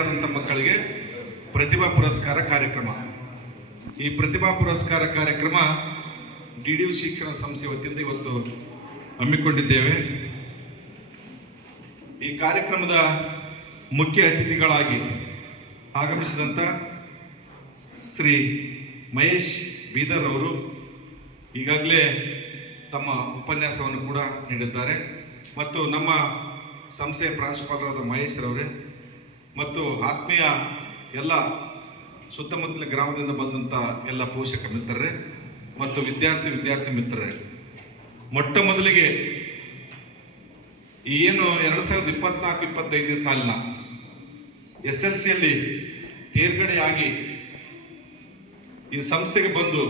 ಆದಂಥ ಮಕ್ಕಳಿಗೆ ಪ್ರತಿಭಾ ಪುರಸ್ಕಾರ ಕಾರ್ಯಕ್ರಮ. ಈ ಪ್ರತಿಭಾ ಪುರಸ್ಕಾರ ಕಾರ್ಯಕ್ರಮ DDU ಶಿಕ್ಷಣ ಸಂಸ್ಥೆ ವತಿಯಿಂದ ಇವತ್ತು ಹಮ್ಮಿಕೊಂಡಿದ್ದೇವೆ. ಈ ಕಾರ್ಯಕ್ರಮದ ಮುಖ್ಯ ಅತಿಥಿಗಳಾಗಿ ಆಗಮಿಸಿದಂಥ ಶ್ರೀ ಮಹೇಶ್ ಬೀದರ್ ಅವರು ಈಗಾಗಲೇ ತಮ್ಮ ಉಪನ್ಯಾಸವನ್ನು ಕೂಡ ನೀಡಿದ್ದಾರೆ. ಮತ್ತು ನಮ್ಮ ಸಂಸ್ಥೆಯ ಪ್ರಾಂಶುಪಾಲರಾದ ಮಹೇಶ್ ರವರೇ ಮತ್ತು ಆತ್ಮೀಯ ಎಲ್ಲ ಸುತ್ತಮುತ್ತಲ ಗ್ರಾಮದಿಂದ ಬಂದಂಥ ಎಲ್ಲ ಪೋಷಕ ಮಿತ್ರರೇ ಮತ್ತು ವಿದ್ಯಾರ್ಥಿ ಮಿತ್ರರೇ, ಮೊಟ್ಟ ಮೊದಲಿಗೆ ಏನು 2024-25 ಸಾಲಿನ SLCಯಲ್ಲಿ ತೇರ್ಗಡೆಯಾಗಿ ಈ ಸಂಸ್ಥೆಗೆ ಬಂದು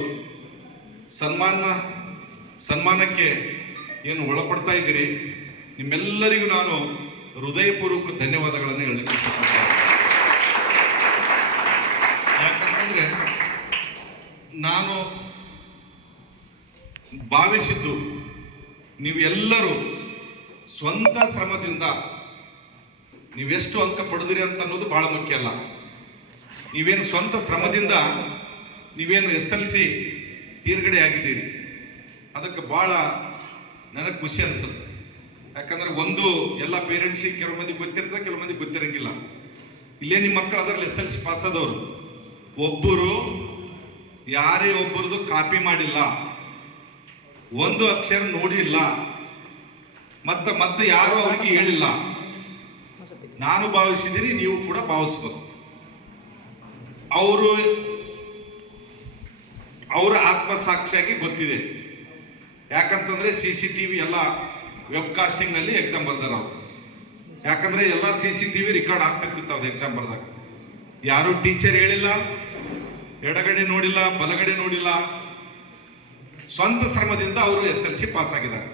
ಸನ್ಮಾನಕ್ಕೆ ಏನು ಒಳಪಡ್ತಾ ಇದ್ದೀರಿ, ನಿಮ್ಮೆಲ್ಲರಿಗೂ ನಾನು ಹೃದಯಪೂರ್ವಕ ಧನ್ಯವಾದಗಳನ್ನು ಹೇಳಲಿಕ್ಕೆ ಇಷ್ಟಪಡ್ತೇನೆ. ಯಾಕಂತಂದ್ರೆ ನಾನು ಭಾವಿಸಿದ್ದು ನೀವೆಲ್ಲರೂ ಸ್ವಂತ ಶ್ರಮದಿಂದ ನೀವೆಷ್ಟು ಅಂಕ ಪಡೆದಿರಿ ಅಂತ ಅನ್ನೋದು ಬಹಳ ಮುಖ್ಯ ಅಲ್ಲ. ನೀವೇನು ಸ್ವಂತ ಶ್ರಮದಿಂದ ನೀವೇನು SLC ತೇರ್ಗಡೆ ಆಗಿದ್ದೀರಿ, ಅದಕ್ಕೆ ಭಾಳ ನನಗೆ ಖುಷಿ ಅನಿಸುತ್ತೆ. ಯಾಕಂದ್ರೆ ಒಂದು ಎಲ್ಲ ಪೇರೆಂಟ್ಸಿಗೆ ಕೆಲವು ಮಂದಿ ಗೊತ್ತಿರ್ತದೆ, ಕೆಲವು ಮಂದಿ ಗೊತ್ತಿರಂಗಿಲ್ಲ. ಇಲ್ಲೇ ನಿಮ್ಮ ಮಕ್ಕಳು ಅದರಲ್ಲಿ SLC ಪಾಸ್ ಆದವರು ಒಬ್ಬರು ಯಾರೇ ಒಬ್ಬರದು ಕಾಪಿ ಮಾಡಿಲ್ಲ, ಒಂದು ಅಕ್ಷರ ನೋಡಿಲ್ಲ, ಮತ್ತೆ ಯಾರು ಅವರಿಗೆ ಹೇಳಿಲ್ಲ. ನಾನು ಭಾವಿಸಿದ್ದೀನಿ, ನೀವು ಕೂಡ ಭಾವಿಸ್ಬೇಕು. ಅವರ ಆತ್ಮಸಾಕ್ಷಿಯಾಗಿ ಗೊತ್ತಿದೆ. ಯಾಕಂತಂದ್ರೆ CCTV ಎಲ್ಲ ವೆಬ್ಕಾಸ್ಟಿಂಗ್ ನಲ್ಲಿ ಎಕ್ಸಾಮ್ ಬರ್ದಾರ ಅವರು. ಯಾಕಂದ್ರೆ ಎಲ್ಲ CCTV ರೆಕಾರ್ಡ್ ಆಗ್ತಿರ್ತಿತ್ತು ಅವ್ರು ಎಕ್ಸಾಮ್ ಬರ್ದಾಗ. ಯಾರು ಟೀಚರ್ ಹೇಳಿಲ್ಲ, ಎಡಗಡೆ ನೋಡಿಲ್ಲ, ಬಲಗಡೆ ನೋಡಿಲ್ಲ, ಸ್ವಂತ ಶ್ರಮದಿಂದ ಅವರು SLC ಪಾಸ್ ಆಗಿದ್ದಾರೆ.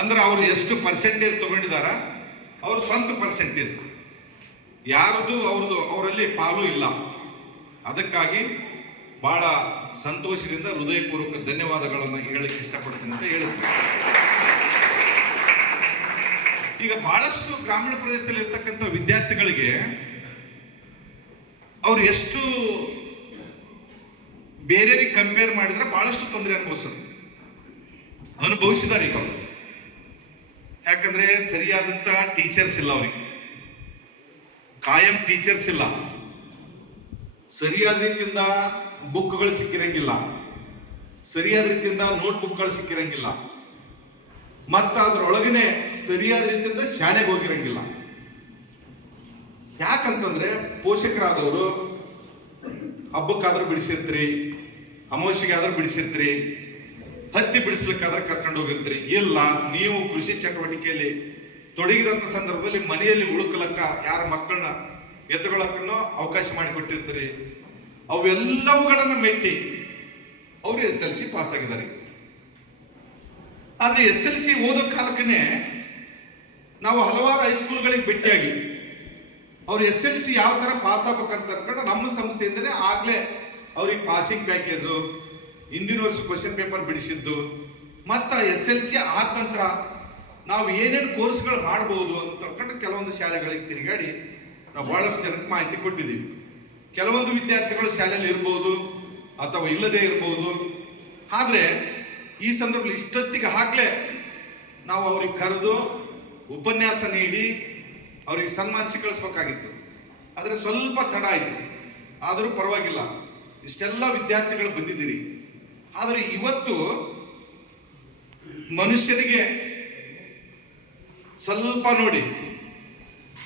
ಅಂದ್ರೆ ಅವರು ಎಷ್ಟು ಪರ್ಸೆಂಟೇಜ್ ತಗೊಂಡಿದಾರ, ಅವರು ಸ್ವಂತ ಪರ್ಸೆಂಟೇಜ್, ಯಾರದು ಅವರಲ್ಲಿ ಪಾಲು ಇಲ್ಲ. ಅದಕ್ಕಾಗಿ ಬಹಳ ಸಂತೋಷದಿಂದ ಹೃದಯಪೂರ್ವಕ ಧನ್ಯವಾದಗಳನ್ನು ಹೇಳಲಿಕ್ಕೆ ಇಷ್ಟಪಡ್ತೀನಿ ಅಂತ ಹೇಳುತ್ತೇನೆ. ಈಗ ಬಹಳಷ್ಟು ಗ್ರಾಮೀಣ ಪ್ರದೇಶದಲ್ಲಿ ಇರ್ತಕ್ಕಂಥ ವಿದ್ಯಾರ್ಥಿಗಳಿಗೆ ಅವ್ರು ಎಷ್ಟು ಬೇರೆಯವರಿಗೆ ಕಂಪೇರ್ ಮಾಡಿದ್ರೆ ಬಹಳಷ್ಟು ತೊಂದರೆ ಅನುಭವಿಸಿದ್ದಾರೆ ಈಗ ಅವರು. ಯಾಕಂದ್ರೆ ಸರಿಯಾದಂತ ಟೀಚರ್ಸ್ ಇಲ್ಲ, ಅವರಿಗೆ ಕಾಯಂ ಟೀಚರ್ಸ್ ಇಲ್ಲ, ಸರಿಯಾದ ರೀತಿಯಿಂದ ಬುಕ್ಗಳು ಸಿಕ್ಕಿರಂಗಿಲ್ಲ, ಸರಿಯಾದ ರೀತಿಯಿಂದ ನೋಟ್ಬುಕ್ಗಳು ಸಿಕ್ಕಿರಂಗಿಲ್ಲ, ಮತ್ತು ಅದರೊಳಗನೆ ಸರಿಯಾದ ರೀತಿಯಿಂದ ಶಾಲೆಗೆ ಹೋಗಿರಂಗಿಲ್ಲ. ಯಾಕಂತಂದ್ರೆ ಪೋಷಕರಾದವರು ಹಬ್ಬಕ್ಕಾದ್ರೂ ಬಿಡಿಸಿರ್ತೀರಿ, ಅಮಾವಾಸ್ಯೆಗಾದ್ರೂ ಬಿಡಿಸಿರ್ತೀರಿ, ಹತ್ತಿ ಬಿಡಿಸ್ಲಿಕ್ಕಾದ್ರೆ ಕರ್ಕೊಂಡು ಹೋಗಿರ್ತೀರಿ. ಇಲ್ಲ, ನೀವು ಕೃಷಿ ಚಟುವಟಿಕೆಯಲ್ಲಿ ತೊಡಗಿದಂಥ ಸಂದರ್ಭದಲ್ಲಿ ಮನೆಯಲ್ಲಿ ಉಳುಕಲಕ್ಕ ಯಾರ ಮಕ್ಕಳನ್ನ ಎತ್ತುಗಳಕ್ಕೂ ಅವಕಾಶ ಮಾಡಿಕೊಟ್ಟಿರ್ತೀರಿ. ಅವೆಲ್ಲವುಗಳನ್ನು ಮೆಟ್ಟಿ ಅವರು SLC ಪಾಸ್ ಆಗಿದ್ದಾರೆ. ಆದ್ರೆ SLC ಓದೋ ಕಾಲಕ್ಕೇ ನಾವು ಹಲವಾರು ಹೈಸ್ಕೂಲ್ಗಳಿಗೆ ಭೇಟಿಯಾಗಿ ಅವ್ರು SLC ಯಾವ ತರ ಪಾಸ್ ಆಗ್ಬೇಕಂತ ಅನ್ಕೊಂಡು ನಮ್ಮ ಸಂಸ್ಥೆಯಿಂದನೇ ಆಗ್ಲೇ ಅವ್ರಿಗೆ ಪಾಸಿಂಗ್ ಪ್ಯಾಕೇಜು, ಹಿಂದಿನ ವರ್ಷ ಕ್ವಶನ್ ಪೇಪರ್ ಬಿಡಿಸಿದ್ದು, ಮತ್ತು SLC ಆದ ನಂತರ ನಾವು ಏನೇನು ಕೋರ್ಸ್ಗಳು ಮಾಡ್ಬೋದು ಅಂತ ಅನ್ಕೊಂಡು ಕೆಲವೊಂದು ಶಾಲೆಗಳಿಗೆ ತಿರುಗಾಡಿ ನಾವು ಬಹಳಷ್ಟು ಜನಕ್ಕೆ ಮಾಹಿತಿ ಕೊಟ್ಟಿದ್ದೀವಿ. ಕೆಲವೊಂದು ವಿದ್ಯಾರ್ಥಿಗಳು ಶಾಲೆಯಲ್ಲಿ ಇರ್ಬೋದು ಅಥವಾ ಇಲ್ಲದೆ ಇರ್ಬೋದು. ಆದರೆ ಈ ಸಂದರ್ಭದಲ್ಲಿ ಇಷ್ಟೊತ್ತಿಗೆ ಆಗ್ಲೇ ನಾವು ಅವ್ರಿಗೆ ಕರೆದು ಉಪನ್ಯಾಸ ನೀಡಿ ಅವ್ರಿಗೆ ಸನ್ಮಾನಿಸಿ ಕಳಿಸ್ಬೇಕಾಗಿತ್ತು. ಆದರೆ ಸ್ವಲ್ಪ ತಡ ಆಯಿತು, ಆದರೂ ಪರವಾಗಿಲ್ಲ, ಇಷ್ಟೆಲ್ಲ ವಿದ್ಯಾರ್ಥಿಗಳು ಬಂದಿದ್ದೀರಿ. ಆದರೆ ಇವತ್ತು ಮನುಷ್ಯನಿಗೆ ಸ್ವಲ್ಪ ನೋಡಿ,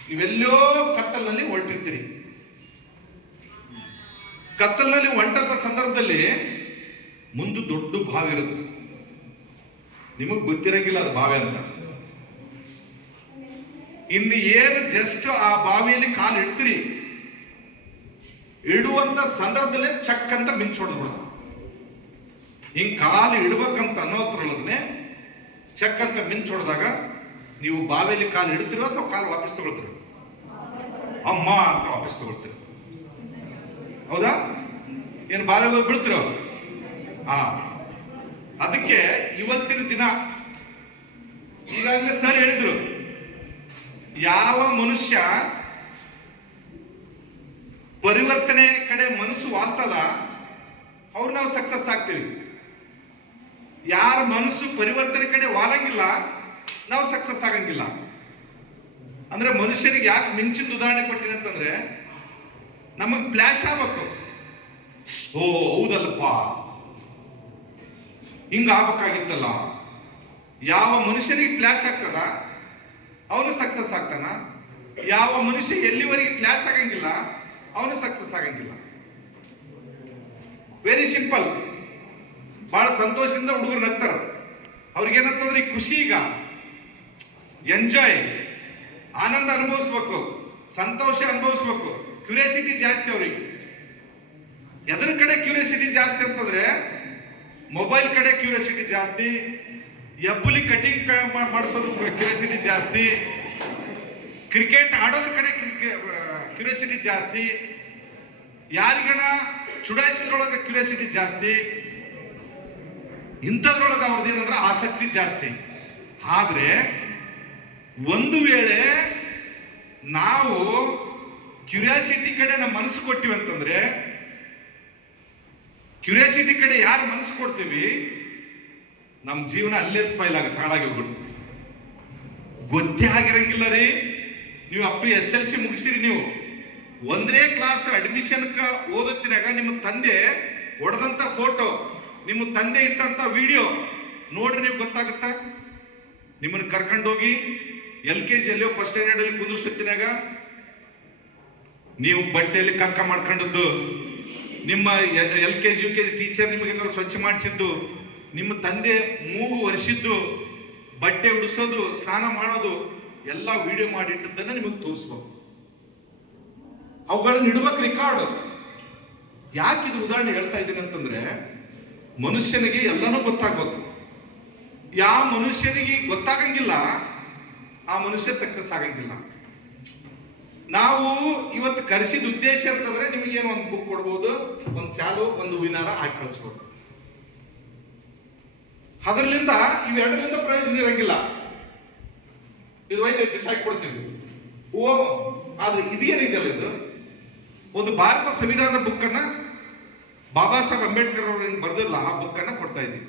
ನೀವೆಲ್ಲೋ ಕತ್ತಲಿನಲ್ಲಿ ಹೊರಟಿರ್ತೀರಿ. ಕತ್ತಲಿನಲ್ಲಿ ಹೊಂಟಂತ ಸಂದರ್ಭದಲ್ಲಿ ಮುಂದೆ ದೊಡ್ಡ ಬಾವಿ ಇರುತ್ತೆ, ನಿಮಗೆ ಗೊತ್ತಿರಂಗಿಲ್ಲ ಅದು ಬಾವಿ ಅಂತ. ಇನ್ನು ಏನು ಜಸ್ಟ್ ಆ ಬಾವಿಯಲ್ಲಿ ಕಾಲು ಇಡ್ತೀರಿ, ಇಡುವಂತ ಸಂದರ್ಭದಲ್ಲೇ ಚಕ್ ಅಂತ ಮಿಂಚೋಡ್ಬಿಡೋದು. ಹಿಂಗೆ ಕಾಲು ಇಡ್ಬೇಕಂತ ಅನ್ನೋದ್ರೊಳಗನೆ ಚಕ್ ಅಂತ ಮಿಂಚೋಡಿದಾಗ ನೀವು ಬಾವಿಯಲ್ಲಿ ಕಾಲು ಇಡ್ತೀರೋ ಅಥವಾ ಕಾಲು ವಾಪಸ್ ತಗೊಳ್ತೀರೋ? ಅಮ್ಮ ಅಂತ ವಾಪಸ್ ತಗೊಳ್ತೀರಿ. ಹೌದಾ? ಏನು ಬಾವಿಗೆ ಹೋಗಿ ಬಿಡ್ತಿರೋ? ಅದಕ್ಕೆ ಇವತ್ತಿನ ದಿನ ಈಗಾಗಲೇ ಸರ್ ಹೇಳಿದ್ರು, ಯಾವ ಮನುಷ್ಯ ಪರಿವರ್ತನೆ ಕಡೆ ಮನಸ್ಸು ವಾಲ್ತದ ಅವ್ರು ನಾವು ಸಕ್ಸಸ್ ಆಗ್ತೀವಿ. ಯಾರ ಮನಸ್ಸು ಪರಿವರ್ತನೆ ಕಡೆ ವಾಲಂಗಿಲ್ಲ ನಾವು ಸಕ್ಸಸ್ ಆಗಂಗಿಲ್ಲ. ಅಂದ್ರೆ ಮನುಷ್ಯರಿಗೆ ಯಾಕೆ ಮಿಂಚಿನ ಉದಾಹರಣೆ ಕೊಟ್ಟಿನಿ ಅಂತಂದ್ರೆ, ನಮಗ್ ಫ್ಲಾಶ್ ಆಗ್ಬೇಕು, ಓ ಹೌದಲ್ಪ ಹಿಂಗ ಆಗ್ಬೇಕಾಗಿತ್ತಲ್ಲ. ಯಾವ ಮನುಷ್ಯನಿಗೆ ಫ್ಲಾಶ್ ಆಗ್ತದ ಅವನು ಸಕ್ಸಸ್ ಆಗ್ತಾನ. ಯಾವ ಮನುಷ್ಯ ಎಲ್ಲಿವರೆಗೆ ಫ್ಲಾಶ್ ಆಗಂಗಿಲ್ಲ ಅವನು ಸಕ್ಸಸ್ ಆಗಂಗಿಲ್ಲ. Very simple. ಬಹಳ ಸಂತೋಷದಿಂದ ಹುಡುಗರು ನಗ್ತಾರ. ಅವ್ರಿಗೇನಂತಂದ್ರೆ ಈ ಖುಷಿ, ಈಗ ಎಂಜಾಯ್, ಆನಂದ ಅನುಭವಿಸ್ಬೇಕು, ಸಂತೋಷ ಅನುಭವಿಸ್ಬೇಕು. ಕ್ಯೂರಿಯಾಸಿಟಿ ಜಾಸ್ತಿ ಅವ್ರಿಗೆ. ಎದ್ರ ಕಡೆ ಕ್ಯೂರಿಯಾಸಿಟಿ ಜಾಸ್ತಿ ಅಂತಂದ್ರೆ ಮೊಬೈಲ್ ಕಡೆ ಕ್ಯೂರಿಯಾಸಿಟಿ ಜಾಸ್ತಿ, ಎಬ್ಬುಲಿ ಕಟಿಂಗ್ ಮಾಡಿಸೋದು ಕ್ಯೂರಿಯಾಸಿಟಿ ಜಾಸ್ತಿ, ಕ್ರಿಕೆಟ್ ಆಡೋದ್ರ ಕಡೆ ಕ್ಯೂರಿಯಾಸಿಟಿ ಜಾಸ್ತಿ, ಯಾರಿಗನ ಚುಡಾಯಿಸೋದ್ರೊಳಗೆ ಕ್ಯೂರಿಯಾಸಿಟಿ ಜಾಸ್ತಿ, ಇಂಥದ್ರೊಳಗೆ ಅವ್ರದ್ದು ಏನಂದ್ರೆ ಆಸಕ್ತಿ ಜಾಸ್ತಿ. ಆದ್ರೆ ಒಂದು ವೇಳೆ ನಾವು ಕ್ಯೂರಿಯಾಸಿಟಿ ಕಡೆ ನಮ್ಮ ಮನಸ್ಸು ಕೊಟ್ಟಿವಿ ಅಂತಂದ್ರೆ, ಕ್ಯೂರಿಯಾಸಿಟಿ ಕಡೆ ಯಾರು ಮನಸ್ಸು ಕೊಡ್ತೀವಿ ನಮ್ಮ ಜೀವನ ಅಲ್ಲೇ ಸ್ಪೈಲ್ ಆಗುತ್ತೆ, ಹಾಳಾಗಿರ್ಬಿಟ್ಟು. ಗೊತ್ತೇ ಆಗಿರಂಗಿಲ್ಲ ರೀ. ನೀವು ಅಪ್ ಟು SLC ಮುಗಿಸಿರಿ, ನೀವು ಒಂದೇ ಕ್ಲಾಸ್ ಅಡ್ಮಿಷನ್ ಓದುತ್ತಿನಾಗ ನಿಮ್ಮ ತಂದೆ ಹೊಡೆದಂತ ಫೋಟೋ, ನಿಮ್ಮ ತಂದೆ ಇಟ್ಟಂತ ವಿಡಿಯೋ ನೋಡ್ರಿ, ನೀವು ಗೊತ್ತಾಗುತ್ತಾ? ನಿಮ್ಮನ್ನು ಕರ್ಕೊಂಡೋಗಿ LKG ಅಲ್ಲಿಯೋ ಫಸ್ಟ್ ಸ್ಟ್ಯಾಂಡರ್ಡ್ ಅಲ್ಲಿ ಕುಂದಿರ್ಸುತ್ತಿನಾಗ ನೀವು ಬಟ್ಟೆಯಲ್ಲಿ ಕಕ್ಕ ಮಾಡ್ಕೊಂಡದ್ದು, ನಿಮ್ಮ LKG UKG ಟೀಚರ್ ನಿಮಗೆಲ್ಲ ಸ್ವಚ್ಛ ಮಾಡಿಸಿದ್ದು, ನಿಮ್ಮ ತಂದೆ ಮೂಗು ಒರೆಸಿದ್ದು, ಬಟ್ಟೆ ಉಡಿಸೋದು, ಸ್ನಾನ ಮಾಡೋದು ಎಲ್ಲ ವಿಡಿಯೋ ಮಾಡಿಟ್ಟದ್ದನ್ನ ನಿಮಗೆ ತೋರಿಸ್ಬೇಕು. ಅವುಗಳನ್ನ ಇಡ್ಬೇಕು ರೆಕಾರ್ಡ್. ಯಾಕೆ ಇದು ಉದಾಹರಣೆ ಹೇಳ್ತಾ ಇದ್ದೀನಿ ಅಂತಂದ್ರೆ, ಮನುಷ್ಯನಿಗೆ ಎಲ್ಲನೂ ಗೊತ್ತಾಗ್ಬೇಕು. ಯಾವ ಮನುಷ್ಯನಿಗೆ ಗೊತ್ತಾಗಂಗಿಲ್ಲ ಆ ಮನುಷ್ಯ ಸಕ್ಸಸ್ ಆಗಂಗಿಲ್ಲ. ನಾವು ಇವತ್ತು ಕರೆಸಿದ ಉದ್ದೇಶ ಅಂತಂದ್ರೆ, ನಿಮಗೇನು ಒಂದು ಬುಕ್ ಕೊಡ್ಬೋದು, ಒಂದು ಶಾಲು, ಒಂದು ಹೂವಿನಾರ ಹಾಕಿ ಕಳಿಸ್ಬೋದು. ಅದರಿಂದ ಇವೆರಡರಿಂದ ಪ್ರಯೋಜನ ಇರಂಗಿಲ್ಲ. ಇದು ಒಯ್ದು ಬಿಸಾಕಿ ಕೊಡ್ತೀವಿ ಹೂವು. ಆದ್ರೆ ಇದೇನಿದೆಯಲ್ಲ, ಇದು ಒಂದು ಭಾರತ ಸಂವಿಧಾನದ ಬುಕ್ ಅನ್ನ ಬಾಬಾ ಸಾಹೇಬ್ ಅಂಬೇಡ್ಕರ್ ಅವರು ಬರೆದಿಲ್ಲ, ಆ ಬುಕ್ ಅನ್ನ ಕೊಡ್ತಾ ಇದ್ದೀವಿ.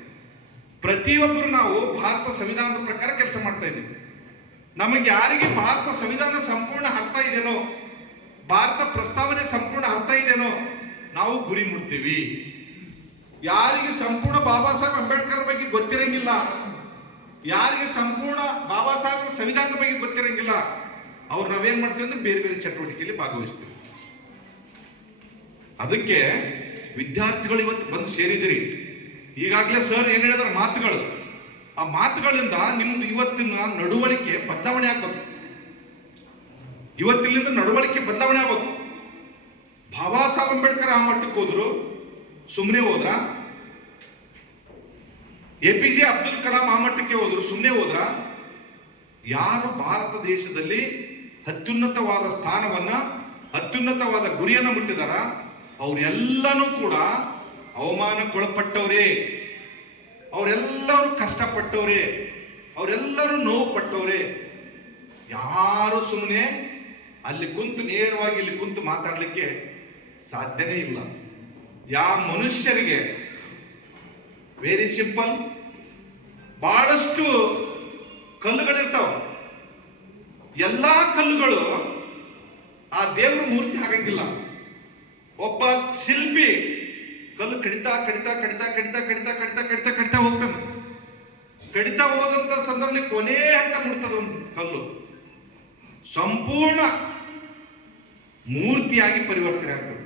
ಪ್ರತಿಯೊಬ್ಬರು ನಾವು ಭಾರತ ಸಂವಿಧಾನದ ಪ್ರಕಾರ ಕೆಲಸ ಮಾಡ್ತಾ ಇದ್ದೀವಿ. ನಮಗೆ ಯಾರಿಗೆ ಭಾರತ ಸಂವಿಧಾನ ಸಂಪೂರ್ಣ ಅರ್ಥ ಇದೆನೋ, ಭಾರತ ಪ್ರಸ್ತಾವನೆ ಸಂಪೂರ್ಣ ಅರ್ಥ ಇದೆನೋ ನಾವು ಗುರಿ ಮುಟ್ತೀವಿ. ಯಾರಿಗೆ ಸಂಪೂರ್ಣ ಬಾಬಾ ಸಾಹೇಬ್ ಅಂಬೇಡ್ಕರ್ ಬಗ್ಗೆ ಗೊತ್ತಿರಂಗಿಲ್ಲ, ಯಾರಿಗೆ ಸಂಪೂರ್ಣ ಬಾಬಾ ಸಾಹೇಬ್ ಸಂವಿಧಾನದ ಬಗ್ಗೆ ಗೊತ್ತಿರಂಗಿಲ್ಲ, ಅವ್ರು ನಾವೇನ್ ಮಾಡ್ತೀವಿ ಅಂದ್ರೆ ಬೇರೆ ಬೇರೆ ಚಟುವಟಿಕೆಯಲ್ಲಿ ಭಾಗವಹಿಸ್ತೀವಿ. ಅದಕ್ಕೆ ವಿದ್ಯಾರ್ಥಿಗಳು ಇವತ್ತು ಬಂದು ಸೇರಿದಿರಿ. ಈಗಾಗಲೇ ಸರ್ ಏನ್ ಹೇಳಿದಾರೆ ಮಾತುಗಳು, ಆ ಮಾತುಗಳಿಂದ ನಿಮ್ದು ಇವತ್ತಿನ ನಡವಳಿಕೆ ಬದಲಾವಣೆ ಆಗ್ಬೇಕು. ಇವತ್ತಿನಿಂದ ನಡವಳಿಕೆ ಬದಲಾವಣೆ ಆಗ್ಬೇಕು. ಬಾಬಾ ಸಾಹೇಬ್ ಅಂಬೇಡ್ಕರ್ ಆ ಮಟ್ಟಕ್ಕೆ ಹೋದ್ರು, ಸುಮ್ಮನೆ ಹೋದ್ರ? APJ ಅಬ್ದುಲ್ ಕಲಾಂ ಆ ಮಟ್ಟಕ್ಕೆ ಹೋದ್ರು, ಸುಮ್ಮನೆ ಹೋದ್ರ? ಯಾರು ಭಾರತ ದೇಶದಲ್ಲಿ ಅತ್ಯುನ್ನತವಾದ ಸ್ಥಾನವನ್ನ, ಅತ್ಯುನ್ನತವಾದ ಗುರಿಯನ್ನು ಮುಟ್ಟಿದಾರ, ಅವರೆಲ್ಲನೂ ಕೂಡ ಅವಮಾನಕ್ಕೊಳಪಟ್ಟವ್ರೆ, ಅವರೆಲ್ಲರೂ ಕಷ್ಟಪಟ್ಟವ್ರೆ, ಅವರೆಲ್ಲರೂ ನೋವು ಪಟ್ಟವ್ರೆ. ಯಾರು ಸುಮ್ಮನೆ ಅಲ್ಲಿ ಕುಂತು ನೇರವಾಗಿ ಇಲ್ಲಿ ಕುಂತು ಮಾತಾಡಲಿಕ್ಕೆ ಸಾಧ್ಯನೇ ಇಲ್ಲ. ಯಾವ ಮನುಷ್ಯರಿಗೆ ವೆರಿ ಸಿಂಪಲ್, ಬಹಳಷ್ಟು ಕಲ್ಲುಗಳಿರ್ತಾವ. ಎಲ್ಲಾ ಕಲ್ಲುಗಳು ಆ ದೇವರ ಮೂರ್ತಿ ಆಗಂಗಿಲ್ಲ. ಒಬ್ಬ ಶಿಲ್ಪಿ ಕಲ್ಲು ಕಡಿತಾ ಕಡಿತಾ ಕಡಿತಾ ಕಡಿತಾ ಕಡಿತಾ ಕಡಿತಾ ಕಡಿತಾ ಕಡಿತಾ ಹೋಗ್ತಾನೆ. ಕಡಿತಾ ಹೋದಂತ ಸಂದರ್ಭದಲ್ಲಿ ಕೊನೆ ಹಂತ ಮುಟ್ತದ ಒಂದು ಕಲ್ಲು, ಸಂಪೂರ್ಣ ಮೂರ್ತಿಯಾಗಿ ಪರಿವರ್ತನೆ ಆಗ್ತದೆ.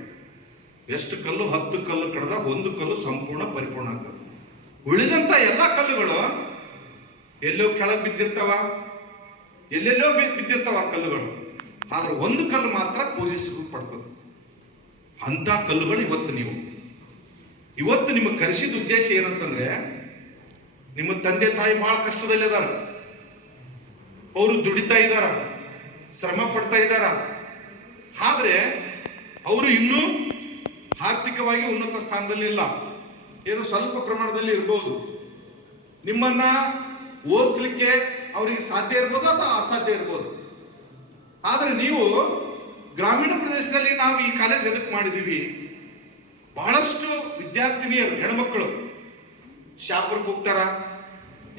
ಎಷ್ಟು ಕಲ್ಲು? 10 ಕಲ್ಲು ಕಡ್ದಾಗ ಒಂದು ಕಲ್ಲು ಸಂಪೂರ್ಣ ಪರಿಪೂರ್ಣ ಆಗ್ತದೆ. ಉಳಿದಂತ ಎಲ್ಲಾ ಕಲ್ಲುಗಳು ಎಲ್ಲೋ ಕೆಳಗೆ ಬಿದ್ದಿರ್ತಾವ, ಎಲ್ಲೆಲ್ಲೋ ಬಿದ್ದಿರ್ತಾವ ಆ ಕಲ್ಲುಗಳು. ಆದ್ರೆ ಒಂದು ಕಲ್ಲು ಮಾತ್ರ ಪೂಜಿಸಲ್ಪಡ್ತದೆ. ಅಂತ ಕಲ್ಲುಗಳು ಇವತ್ತು ನೀವು. ಇವತ್ತು ನಿಮಗೆ ಕರೆಸಿದ ಉದ್ದೇಶ ಏನಂತಂದ್ರೆ, ನಿಮ್ಮ ತಂದೆ ತಾಯಿ ಬಹಳ ಕಷ್ಟದಲ್ಲಿದಾರ, ಅವರು ದುಡಿತಾ ಇದ್ದಾರ, ಶ್ರಮ ಪಡ್ತಾ ಇದ್ದಾರ. ಆದ್ರೆ ಅವರು ಇನ್ನೂ ಆರ್ಥಿಕವಾಗಿ ಉನ್ನತ ಸ್ಥಾನದಲ್ಲಿ ಇಲ್ಲ, ಏನೋ ಸ್ವಲ್ಪ ಪ್ರಮಾಣದಲ್ಲಿ ಇರ್ಬೋದು. ನಿಮ್ಮನ್ನ ಓದಿಸ್ಲಿಕ್ಕೆ ಅವರಿಗೆ ಸಾಧ್ಯ ಇರ್ಬೋದು ಅಥವಾ ಅಸಾಧ್ಯ ಇರ್ಬೋದು. ಆದ್ರೆ ನೀವು ಗ್ರಾಮೀಣ ಪ್ರದೇಶ ಉದ್ದೇಶದಲ್ಲಿ ನಾವು ಈ ಕಾಲೇಜ್ ಎದಕ್ಕೆ ಮಾಡಿದೀವಿ, ಬಹಳಷ್ಟು ವಿದ್ಯಾರ್ಥಿನಿಯರು ಹೆಣ್ಮಕ್ಳು ಶಾಪುರ್ಗೆ ಹೋಗ್ತಾರ,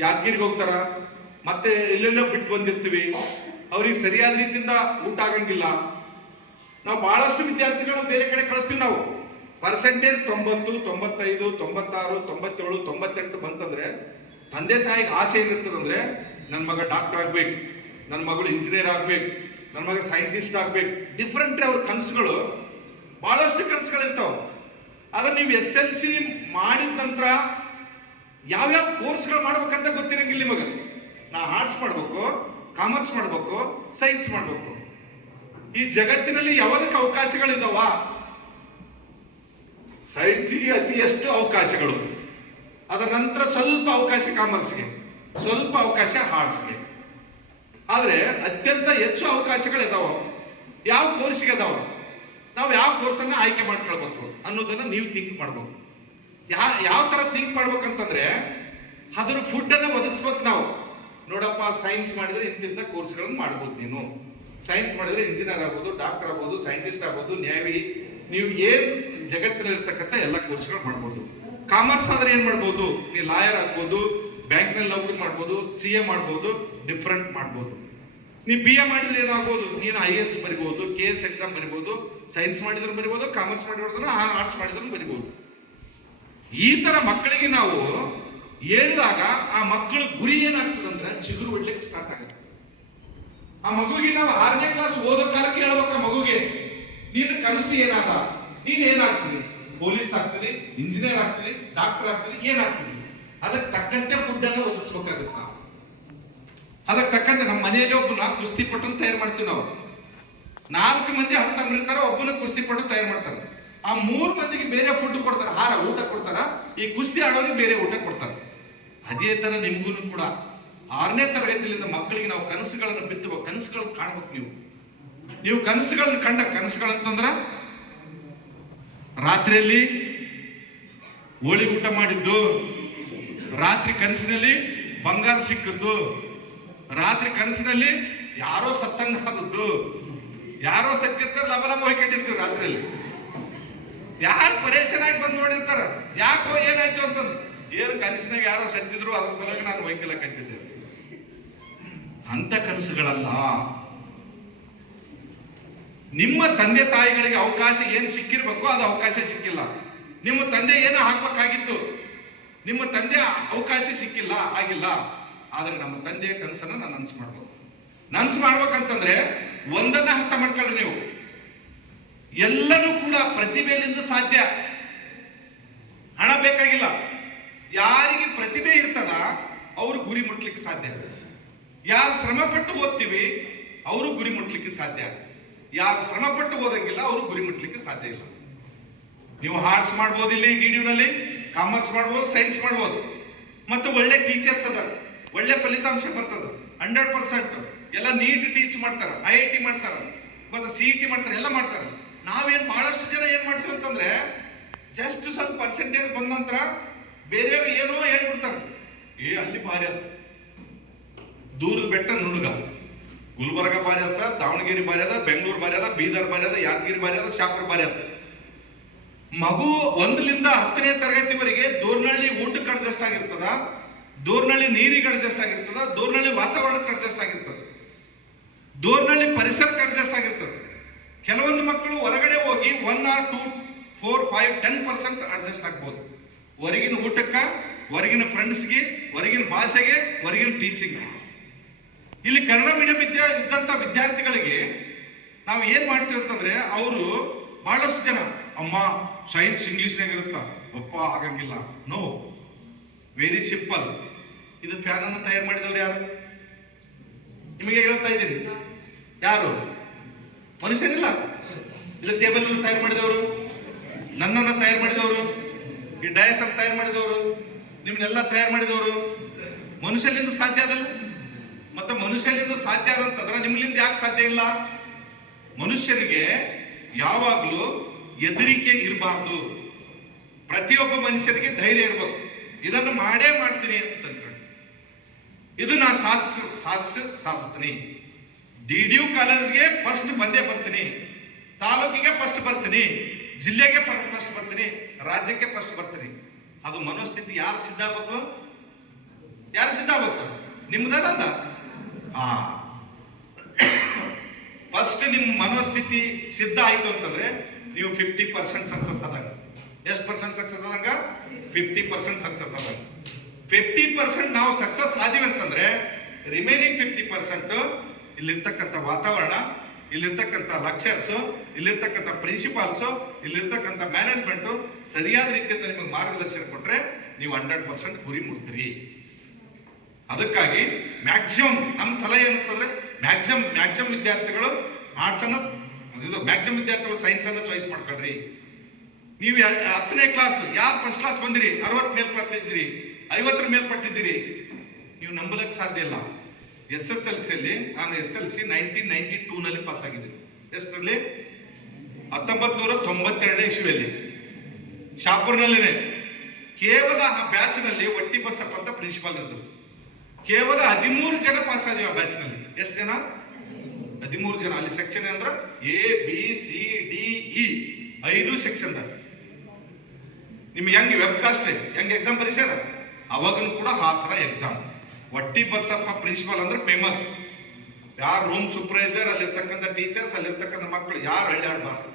ಯಾದಗಿರಿಗೆ ಹೋಗ್ತಾರ, ಮತ್ತೆ ಎಲ್ಲೆಲ್ಲೋ ಬಿಟ್ಟು ಬಂದಿರ್ತೀವಿ, ಅವ್ರಿಗೆ ಸರಿಯಾದ ರೀತಿಯಿಂದ ಊಟ ಆಗಂಗಿಲ್ಲ. ನಾವು ಬಹಳಷ್ಟು ವಿದ್ಯಾರ್ಥಿಗಳು ಬೇರೆ ಕಡೆ ಕಳಿಸ್ತೀವಿ. ನಾವು ಪರ್ಸೆಂಟೇಜ್ 90, 95, 96, 97, 98 ಬಂತಂದ್ರೆ ತಂದೆ ತಾಯಿಗೆ ಆಸೆ ಏನಿರ್ತದಂದ್ರೆ ನನ್ನ ಮಗ ಡಾಕ್ಟರ್ ಆಗ್ಬೇಕು, ನನ್ನ ಮಗಳು ಇಂಜಿನಿಯರ್ ಆಗ್ಬೇಕು, ನನ್ನ ಮಗ ಸೈಂಟಿಸ್ಟ್ ಆಗ್ಬೇಕು. ಡಿಫ್ರೆಂಟ್ ಅವ್ರ ಕನಸುಗಳು, ಬಹಳಷ್ಟು ಕನಸುಗಳಿರ್ತಾವ. ಆದ್ರೆ ನೀವು SLC ಮಾಡಿದ ನಂತರ ಯಾವ್ಯಾವ ಕೋರ್ಸ್ಗಳು ಮಾಡ್ಬೇಕಂತ ಗೊತ್ತಿರಂಗಿಲ್ಲ ನಿಮಗೆ. ನಾ ಆರ್ಟ್ಸ್ ಮಾಡ್ಬೇಕು, ಕಾಮರ್ಸ್ ಮಾಡ್ಬೇಕು, ಸೈನ್ಸ್ ಮಾಡ್ಬೇಕು. ಈ ಜಗತ್ತಿನಲ್ಲಿ ಯಾವುದಕ್ಕೆ ಅವಕಾಶಗಳಿದಾವ? ಸೈನ್ಸಿಗೆ ಅತಿ ಎಷ್ಟು ಅವಕಾಶಗಳು, ಅದರ ನಂತರ ಸ್ವಲ್ಪ ಅವಕಾಶ ಕಾಮರ್ಸ್ಗೆ, ಸ್ವಲ್ಪ ಅವಕಾಶ ಆರ್ಟ್ಸ್ಗೆ. ಆದ್ರೆ ಅತ್ಯಂತ ಹೆಚ್ಚು ಅವಕಾಶಗಳಿದಾವ ಯಾವ ಕೋರ್ಸ್ಗೆ ಅದಾವ. ನಾವು ಯಾವ ಕೋರ್ಸನ್ನ ಆಯ್ಕೆ ಮಾಡ್ಕೊಳ್ಬೇಕು ಅನ್ನೋದನ್ನ ನೀವು ಥಿಂಕ್ ಮಾಡ್ಬೇಕು. ಯಾವ ತರ ಥಿಂಕ್ ಮಾಡ್ಬೇಕಂತಂದ್ರೆ ಅದರ ಫುಡ್ ಅನ್ನ ಒದಗಿಸ್ಬೇಕು ನಾವು. ನೋಡಪ್ಪ, ಸೈನ್ಸ್ ಮಾಡಿದ್ರೆ ಇಂತಿಂತ ಕೋರ್ಸ್ಗಳನ್ನು ಮಾಡ್ಬೋದು. ನೀನು ಸೈನ್ಸ್ ಮಾಡಿದ್ರೆ ಇಂಜಿನಿಯರ್ ಆಗ್ಬೋದು, ಡಾಕ್ಟರ್ ಆಗ್ಬೋದು, ಸೈಂಟಿಸ್ಟ್ ಆಗ್ಬೋದು, ನ್ಯಾವಿ, ನೀವು ಏನ್ ಜಗತ್ತಿನಲ್ಲಿರ್ತಕ್ಕಂಥ ಎಲ್ಲ ಕೋರ್ಸ್ಗಳು ಮಾಡ್ಬೋದು. ಕಾಮರ್ಸ್ ಆದ್ರೆ ಏನ್ ಮಾಡ್ಬೋದು, ನೀವು ಲಾಯರ್ ಆಗ್ಬೋದು, ಬ್ಯಾಂಕ್ನಲ್ಲಿ ನೌಕರಿ ಮಾಡ್ಬೋದು, CA ಮಾಡ್ಬೋದು, ಡಿಫ್ರೆಂಟ್ ಮಾಡ್ಬೋದು. ನೀವು BA ಮಾಡಿದ್ರೆ ಏನಾಗ್ಬೋದು, ನೀನು IAS ಬರಿಬಹುದು, KS ಎಕ್ಸಾಮ್ ಬರಿಬಹುದು. ಸೈನ್ಸ್ ಮಾಡಿದ್ರು ಬರಿಬಹುದು, ಕಾಮರ್ಸ್ ಮಾಡಿದ್ರು, ಆರ್ಟ್ಸ್ ಮಾಡಿದ್ರು ಬರಿಬಹುದು. ಈ ತರ ಮಕ್ಕಳಿಗೆ ನಾವು ಹೇಳಿದಾಗ ಆ ಮಕ್ಕಳ ಗುರಿ ಏನಾಗ್ತದಂದ್ರೆ ಚಿಗುರು ಬಿಡ್ಲಿಕ್ಕೆ ಸ್ಟಾರ್ಟ್ ಆಗುತ್ತೆ. ಆ ಮಗುಗೆ ನಾವು 6ನೇ ಕ್ಲಾಸ್ ಓದೋ ಕಾಲಕ್ಕೆ ಹೇಳ್ಬೇಕು, ಆ ಮಗುಗೆ ನೀನು ಕನಸು ಏನಾದ, ನೀನ್ ಏನಾಗ್ತೀನಿ, ಪೊಲೀಸ್ ಆಗ್ತದೆ, ಇಂಜಿನಿಯರ್ ಆಗ್ತದೆ, ಡಾಕ್ಟರ್ ಆಗ್ತದೆ, ಏನಾಗ್ತದೆ, ಅದಕ್ಕೆ ತಕ್ಕಂತೆ ಫುಡ್ ಅನ್ನ ಒದಗಿಸ್ಬೇಕಾಗುತ್ತೆ ನಾವು. ಅದಕ್ಕೆ ತಕ್ಕಂತೆ ನಮ್ಮ ಮನೆಯಲ್ಲಿ ಒಬ್ಬನ ಕುಸ್ತಿ ಪಟ್ಟು ತಯಾರು ಮಾಡ್ತೀವಿ ನಾವು. 4 ಮಂದಿ ಅಣ್ಣ ತಮ್ಮರಿರ್ತಾರೆ, ಒಬ್ಬನ ಕುಸ್ತಿ ಪಟ್ಟು ತಯಾರು ಮಾಡ್ತಾರೆ. ಆ 3 ಮಂದಿಗೆ ಬೇರೆ ಫುಡ್ ಕೊಡ್ತಾರೆ, ಆಹಾರ ಊಟ ಕೊಡ್ತಾರ. ಈ ಕುಸ್ತಿ ಆಡೋರಿಗೆ ಬೇರೆ ಊಟ ಕೊಡ್ತಾರೆ. ಅದೇ ತರ ನಿಮ್ಗೂ ಕೂಡ 6ನೇ ತರಗತಿಯಿಂದ ಮಕ್ಕಳಿಗೆ ನಾವು ಕನಸುಗಳನ್ನು ಬಿತ್ತಬೇಕು, ಕನಸುಗಳನ್ನು ಕಾಣ್ಬೇಕು. ನೀವು ಕನಸುಗಳನ್ನ ಕಂಡ ಕನಸುಗಳಂತಂದ್ರ ರಾತ್ರಿಯಲ್ಲಿ ಹೋಳಿ ಊಟ ಮಾಡಿದ್ದು, ರಾತ್ರಿ ಕನಸಿನಲ್ಲಿ ಬಂಗಾರ ಸಿಕ್ಕದ್ದು, ರಾತ್ರಿ ಕನಸಿನಲ್ಲಿ ಯಾರೋ ಸತ್ತಂಗ ಆದದ್ದು, ಯಾರೋ ಸತ್ತಿರ್ತಾರೆ, ಲಬಲಬ ಹೋಯ್ಕೊಂಡಿರ್ತೀವಿ ರಾತ್ರಿಯಲ್ಲಿ. ಯಾರು ಪರೇಶನಾಗಿ ಬಂದು ನೋಡಿರ್ತಾರ, ಯಾಕೋ ಏನಾಯ್ತು ಅಂತಂದು, ಏನು ಕನಸಿನಾಗ ಯಾರೋ ಸತ್ತಿದ್ರು, ಅದ್ರ ಸಲುವಾಗಿ ನಾನು ವೈಕಲ್ಯ ಕಟ್ಟಿದ್ದೆ. ಅಂತ ಕನಸುಗಳಲ್ಲ. ನಿಮ್ಮ ತಂದೆ ತಾಯಿಗಳಿಗೆ ಅವಕಾಶ ಏನು ಸಿಕ್ಕಿರ್ಬೇಕು ಅದು ಅವಕಾಶ ಸಿಕ್ಕಿಲ್ಲ. ನಿಮ್ಮ ತಂದೆ ಏನೋ ಹಾಕ್ಬೇಕಾಗಿತ್ತು, ನಿಮ್ಮ ತಂದೆ ಅವಕಾಶ ಸಿಕ್ಕಿಲ್ಲ, ಆಗಿಲ್ಲ. ಆದ್ರೆ ನಮ್ಮ ತಂದೆಯ ಕನಸನ್ನ ನಾನು ನನಸು ಮಾಡ್ಬೇಕು. ನನಸು ಮಾಡ್ಬೇಕಂತಂದ್ರೆ ಒಂದನ್ನ ಅರ್ಥ ಮಾಡ್ಕೊಳ್ರಿ ನೀವು, ಎಲ್ಲನೂ ಕೂಡ ಪ್ರತಿಭೆಯಿಂದ ಸಾಧ್ಯ. ಹಣ ಬೇಕಾಗಿಲ್ಲ. ಯಾರಿಗೆ ಪ್ರತಿಭೆ ಇರ್ತದ ಅವರು ಗುರಿ ಮುಟ್ಲಿಕ್ಕೆ ಸಾಧ್ಯ. ಯಾರು ಶ್ರಮಪಟ್ಟು ಓದ್ತೀವಿ ಅವರು ಗುರಿ ಮುಟ್ಲಿಕ್ಕೆ ಸಾಧ್ಯ. ಯಾರು ಶ್ರಮಪಟ್ಟು ಓದಂಗಿಲ್ಲ ಅವರು ಗುರಿ ಮುಟ್ಲಿಕ್ಕೆ ಸಾಧ್ಯ ಇಲ್ಲ. ನೀವು ಆರ್ಟ್ಸ್ ಮಾಡ್ಬೋದು, ಇಲ್ಲಿ DDUನಲ್ಲಿ ಕಾಮರ್ಸ್ ಮಾಡ್ಬೋದು, ಸೈನ್ಸ್ ಮಾಡ್ಬೋದು, ಮತ್ತು ಒಳ್ಳೆ ಟೀಚರ್ಸ್ ಅದ, ಒಳ್ಳೆ ಫಲಿತಾಂಶ ಬರ್ತದ 100%. ಎಲ್ಲ ನೀಟ್ ಟೀಚ್ ಮಾಡ್ತಾರೆ, IIT ಮಾಡ್ತಾರೆ, ಮತ್ತು CET ಮಾಡ್ತಾರೆ, ಎಲ್ಲ ಮಾಡ್ತಾರೆ. ನಾವೇನು ಬಹಳಷ್ಟು ಜನ ಏನ್ ಮಾಡ್ತೀವಿ ಅಂತಂದ್ರೆ ಜಸ್ಟ್ ಸ್ವಲ್ಪ ಪರ್ಸೆಂಟೇಜ್ ಬಂದ ನಂತರ ಬೇರೆ ಏನೋ ಹೇಳ್ಬಿಡ್ತಾರೆ. ಅಲ್ಲಿ ಭಾರಿ ಅದ, ದೂರದ ಬೆಟ್ಟ ನುಣಗ, ಗುಲ್ಬರ್ಗ ಭಾರಿ ಅದ ಸರ್, ದಾವಣಗೆರೆ ಭಾರಿ ಅದ, ಬೆಂಗಳೂರು ಭಾರಿ ಅದ, ಬೀದರ್ ಭಾರಿ ಅದ, ಯಾದಗಿರಿ ಭಾರಿ ಅದ, ಶಾಪುರ ಭಾರಿ ಅದ. ಮಗು 1ರಿಂದ 10ನೇ ತರಗತಿವರೆಗೆ ದೂರ್ನಳ್ಳಿ ಊಟಕ್ಕೆ ಅಡ್ಜಸ್ಟ್ ಆಗಿರ್ತದ, ದೂರ್ನಳ್ಳಿ ನೀರಿಗೆ ಅಡ್ಜಸ್ಟ್ ಆಗಿರ್ತದ, ದೂರ್ನಳ್ಳಿ ವಾತಾವರಣಕ್ಕೆ ಅಡ್ಜಸ್ಟ್ ಆಗಿರ್ತದ, ದೂರ್ನಳ್ಳಿ ಪರಿಸರಕ್ಕೆ ಅಡ್ಜಸ್ಟ್ ಆಗಿರ್ತದೆ. ಕೆಲವೊಂದು ಮಕ್ಕಳು ಹೊರಗಡೆ ಹೋಗಿ 1 or 2, 4, 5, 10% ಅಡ್ಜಸ್ಟ್ ಆಗ್ಬೋದು. ಹೊರಗಿನ ಊಟಕ್ಕ, ಹೊರಗಿನ ಫ್ರೆಂಡ್ಸ್ಗೆ, ಹೊರಗಿನ ಭಾಷೆಗೆ, ಹೊರಗಿನ ಟೀಚಿಂಗ್. ಇಲ್ಲಿ ಕನ್ನಡ ಮೀಡಿಯಂ ಇದ್ದಂಥ ವಿದ್ಯಾರ್ಥಿಗಳಿಗೆ ನಾವು ಏನ್ ಮಾಡ್ತೀವಿ ಅಂತಂದ್ರೆ, ಅವರು ಬಹಳಷ್ಟು ಜನ ಅಮ್ಮ ಸೈನ್ಸ್ ಇಂಗ್ಲಿಷ್ನಾಗ ಇರುತ್ತ, ಒಪ್ಪ ಆಗಂಗಿಲ್ಲ. No, very simple. ಇದು ಫ್ಯಾನ್ ಅನ್ನು ತಯಾರು ಮಾಡಿದವರು ಯಾರು? ನಿಮಗೆ ಹೇಳ್ತಾ ಇದ್ದೀನಿ, ಯಾರು? ಮನುಷ್ಯನಿಲ್ಲ. ಇದು ಟೇಬಲ್ ತಯಾರು ಮಾಡಿದವರು, ನನ್ನನ್ನು ತಯಾರು ಮಾಡಿದವರು, ಈ ಡಯಸ್ ಅನ್ನು ತಯಾರು ಮಾಡಿದವರು, ನಿಮ್ಮನ್ನೆಲ್ಲ ತಯಾರು ಮಾಡಿದವರು ಮನುಷ್ಯಲಿಂದ ಸಾಧ್ಯ ಅದಲ್ಲ. ಮತ್ತೆ ಮನುಷ್ಯಲಿಂದ ಸಾಧ್ಯ ಆದಂತಂದ್ರೆ ನಿಮ್ಲಿಂದ ಯಾಕೆ ಸಾಧ್ಯ ಇಲ್ಲ? ಮನುಷ್ಯನಿಗೆ ಯಾವಾಗಲೂ ಹೆದರಿಕೆ ಇರಬಾರ್ದು. ಪ್ರತಿಯೊಬ್ಬ ಮನುಷ್ಯನಿಗೆ ಧೈರ್ಯ ಇರಬೇಕು. ಇದನ್ನು ಮಾಡೇ ಮಾಡ್ತೀನಿ ಅಂತ ಅನ್ಕೊಂಡು, ಇದು ನಾ ಸಾಧಿಸ್ತೀನಿ. DDU ಕಾಲೇಜ್ಗೆ ಫಸ್ಟ್ ಬಂದೇ ಬರ್ತೀನಿ, ತಾಲೂಕಿಗೆ ಫಸ್ಟ್ ಬರ್ತೀನಿ, ಜಿಲ್ಲೆಗೆ ಫಸ್ಟ್ ಬರ್ತೀನಿ, ರಾಜ್ಯಕ್ಕೆ ಫಸ್ಟ್ ಬರ್ತೀನಿ. ಅದು ಮನೋಸ್ಥಿತಿ ಯಾರು ಸಿದ್ಧ ಆಗ್ಬೇಕು? ಯಾರು ಸಿದ್ಧ ಆಗ್ಬೇಕು? ನಿಮ್ದಲ್ಲ. ಫಸ್ಟ್ ನಿಮ್ಮ ಮನೋಸ್ಥಿತಿ ಸಿದ್ಧ ಆಯ್ತು ಅಂತಂದ್ರೆ ನೀವು 50% ಸಕ್ಸಸ್ ಆದಾಗ. ಎಷ್ಟು ಪರ್ಸೆಂಟ್ ಸಕ್ಸಸ್ ಆದಂಗ? 50% ಸಕ್ಸಸ್ ಆದಾಗ. 50% ನಾವು ಸಕ್ಸಸ್ ಆದಿವಿ ಅಂತಂದ್ರೆ ರಿಮೈನಿಂಗ್ 50% ಇಲ್ಲಿರ್ತಕ್ಕಂಥ ವಾತಾವರಣ, ಇಲ್ಲಿರ್ತಕ್ಕಂಥ ಲೆಕ್ಚರ್ಸು, ಇಲ್ಲಿರ್ತಕ್ಕಂಥ ಪ್ರಿನ್ಸಿಪಾಲ್ಸು, ಇಲ್ಲಿರ್ತಕ್ಕಂಥ ಮ್ಯಾನೇಜ್ಮೆಂಟು ಸರಿಯಾದ ರೀತಿಯಿಂದ ನಿಮಗೆ ಮಾರ್ಗದರ್ಶನ ಕೊಟ್ಟರೆ ನೀವು 100% ಗುರಿ ಮುಟ್ತೀರಿ. ಅದಕ್ಕಾಗಿ ಮ್ಯಾಕ್ಸಿಮಮ್ ನಮ್ಮ ಸಲಹೆ ಏನಂತಂದ್ರೆ ಮ್ಯಾಕ್ಸಿಮಮ್ ವಿದ್ಯಾರ್ಥಿಗಳು ಆರ್ಟ್ಸನ್ನು, ಮ್ಯಾಕ್ಸಿಮಮ್ ವಿದ್ಯಾರ್ಥಿಗಳು ಸೈನ್ಸನ್ನು ಚಾಯ್ಸ್ ಮಾಡ್ಕೊಳ್ರಿ. ನೀವು 10ನೇ ಕ್ಲಾಸ್ ಯಾರು ಫಸ್ಟ್ ಕ್ಲಾಸ್ ಬಂದಿರಿ, 60 ಮೇಲ್ಪಟ್ಟಿದ್ದೀರಿ, 50 ಮೇಲ್ಪಟ್ಟಿದ್ದೀರಿ, ನೀವು ನಂಬಲಕ್ಕೆ ಸಾಧ್ಯ ಇಲ್ಲ. SSLCಯಲ್ಲಿ ನಾನು SSLC 1992 ಪಾಸ್ ಆಗಿದ್ದೀನಿ. ಎಷ್ಟರಲ್ಲಿ? 1992ನೇ ಇಸ್ವಿಯಲ್ಲಿ ಶಾಪುರ್ನಲ್ಲಿನೇ. ಕೇವಲ ಆ ಬ್ಯಾಚ್ನಲ್ಲಿ ಒಟ್ಟಿ ಬಸಪ್ಪ ಅಂತ ಪ್ರಿನ್ಸಿಪಾಲ್ ಇದ್ರು. ಕೇವಲ 13 ಜನ ಪಾಸ್ ಆದಿವಿ ಆ ಬ್ಯಾಚ್ನಲ್ಲಿ. ಎಷ್ಟು ಜನ? 13 ಜನ. ಅಲ್ಲಿ ಸೆಕ್ಷನ್ ಅಂದ್ರೆ ABCDE 5 ಸೆಕ್ಷನ್. ನಿಮ್ಗೆ ಹೆಂಗೆ ವೆಬ್ಕಾಸ್ಟ್ ಹೆಂಗೆ ಎಕ್ಸಾಮ್ ಬರೀಸ್ಯಾರ, ಅವಾಗೂ ಕೂಡ ಆ ಥರ ಎಕ್ಸಾಮ್. ಒಟ್ಟಿ ಬಸಪ್ಪ ಪ್ರಿನ್ಸಿಪಾಲ್ ಅಂದ್ರೆ ಫೇಮಸ್. ಯಾರು ರೂಮ್ ಸೂಪರ್ವೈಸರ್, ಅಲ್ಲಿರ್ತಕ್ಕಂಥ ಟೀಚರ್ಸ್, ಅಲ್ಲಿರ್ತಕ್ಕಂಥ ಮಕ್ಕಳು ಯಾರು ಹಳ್ಳಿಯಾಡ್ಬಾರ್ದು.